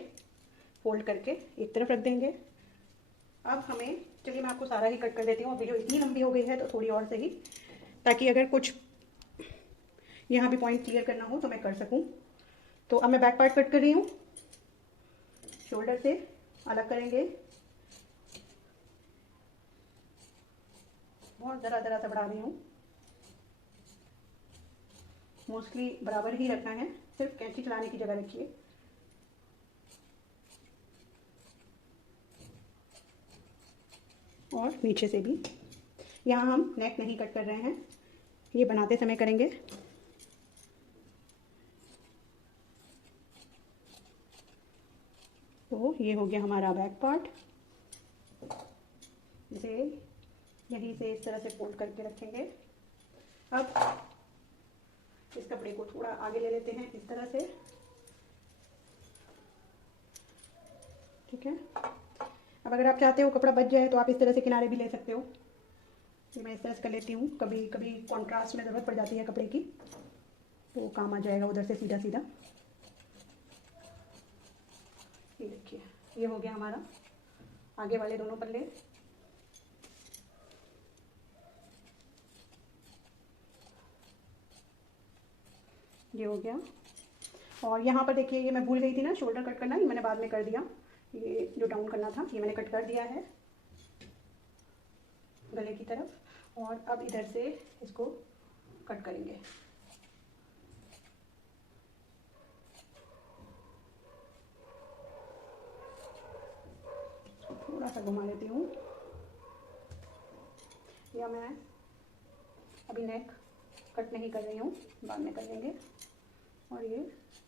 फोल्ड करके एक तरफ रख देंगे। अब हमें, चलिए मैं आपको सारा ही कट कर देती हूँ। वीडियो इतनी लंबी हो गई है तो थोड़ी और सही, ताकि अगर कुछ यहाँ भी पॉइंट क्लियर करना हो तो मैं कर सकूँ। तो अब मैं बैक पार्ट कट कर रही हूँ। शोल्डर से अलग करेंगे, बहुत ज़रा ज़रा सा बढ़ा रही हूँ। मोस्टली बराबर ही रखना है, सिर्फ कैंची चलाने की जगह रखिए। और नीचे से भी, यहाँ हम नेक नहीं कट कर रहे हैं, ये बनाते समय करेंगे। तो ये हो गया हमारा बैक पार्ट। इसे यहीं से इस तरह से फोल्ड करके रखेंगे। अब इस कपड़े को थोड़ा आगे ले लेते हैं इस तरह से, ठीक है। अब अगर आप चाहते हो कपड़ा बच जाए तो आप इस तरह से किनारे भी ले सकते हो। ये मैं इस तरह से कर लेती हूँ, कभी कभी कॉन्ट्रास्ट में ज़रूरत पड़ जाती है कपड़े की, तो काम आ जाएगा उधर से सीधा सीधा। ये देखिए, ये हो गया हमारा आगे वाले दोनों पल्ले। ये हो गया। और यहाँ पर देखिए, ये मैं भूल गई थी ना शोल्डर कट करना, ये मैंने बाद में कर दिया। ये जो डाउन करना था ये मैंने कट कर दिया है गले की तरफ। और अब इधर से इसको कट करेंगे। थोड़ा सा घुमा लेती हूँ, या मैं अभी नेक कट नहीं कर रही हूँ, बाद में कर लेंगे। और ये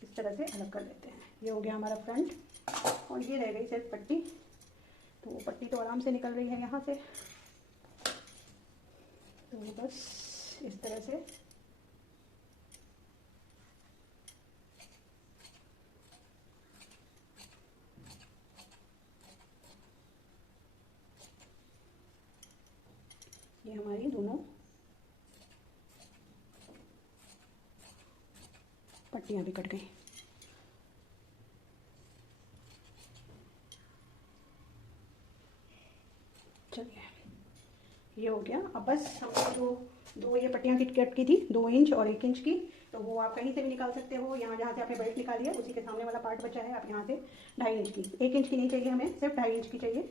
इस तरह से अलग कर लेते हैं। ये हो गया हमारा फ्रंट, और ये रह गई सिर्फ पट्टी। तो वो पट्टी तो आराम से निकल रही है यहाँ से, तो बस इस तरह से ये हमारी दोनों पट्टियाँ भी कट गई। चलिए, ये हो गया। अब बस हमने जो दो ये पट्टियाँ कट की थी, 2 इंच और 1 इंच की, तो वो आप कहीं से भी निकाल सकते हो। यहाँ जहाँ से आपने बेल्ट निकाली है उसी के सामने वाला पार्ट बचा है, आप यहाँ से 2.5 इंच की, 1 इंच की नहीं चाहिए हमें, सिर्फ 2.5 इंच की चाहिए।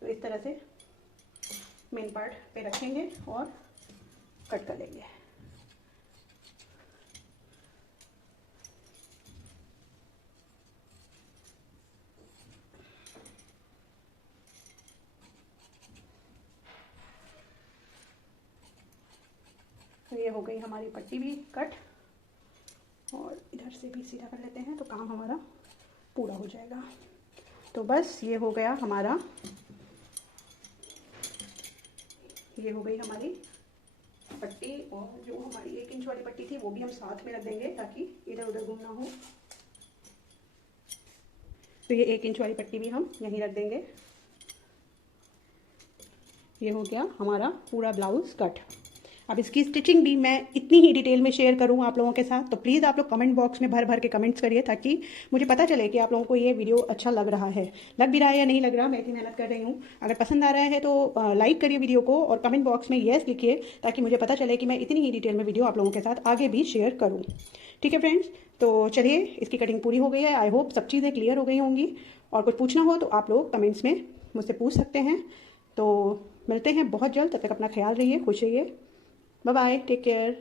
तो इस तरह से मेन पार्ट पे रखेंगे और कट कर लेंगे। तो ये हो गई हमारी पट्टी भी कट, और इधर से भी सीधा कर लेते हैं तो काम हमारा पूरा हो जाएगा। तो बस ये हो गया हमारा, ये हो गई हमारी पट्टी। और जो हमारी 1 इंच वाली पट्टी थी वो भी हम साथ में रख देंगे ताकि इधर उधर घूमना हो। तो ये 1 इंच वाली पट्टी भी हम यहीं रख देंगे। ये हो गया हमारा पूरा ब्लाउज कट। अब इसकी स्टिचिंग भी मैं इतनी ही डिटेल में शेयर करूँ आप लोगों के साथ, तो प्लीज़ आप लोग कमेंट बॉक्स में भर भर के कमेंट्स करिए, ताकि मुझे पता चले कि आप लोगों को ये वीडियो अच्छा लग रहा है। लग भी रहा है या नहीं लग रहा, मैं इतनी मेहनत कर रही हूँ। अगर पसंद आ रहा है तो लाइक करिए वीडियो को, और कमेंट बॉक्स में येस लिखिए, ताकि मुझे पता चले कि मैं इतनी ही डिटेल में वीडियो आप लोगों के साथ आगे भी शेयर करूँ। ठीक है फ्रेंड्स, तो चलिए इसकी कटिंग पूरी हो गई है। आई होप सब चीज़ें क्लियर हो गई होंगी, और कुछ पूछना हो तो आप लोग कमेंट्स में मुझसे पूछ सकते हैं। तो मिलते हैं बहुत जल्द, तब तक अपना ख्याल रहिए, खुश रहिए। Bye bye, take care.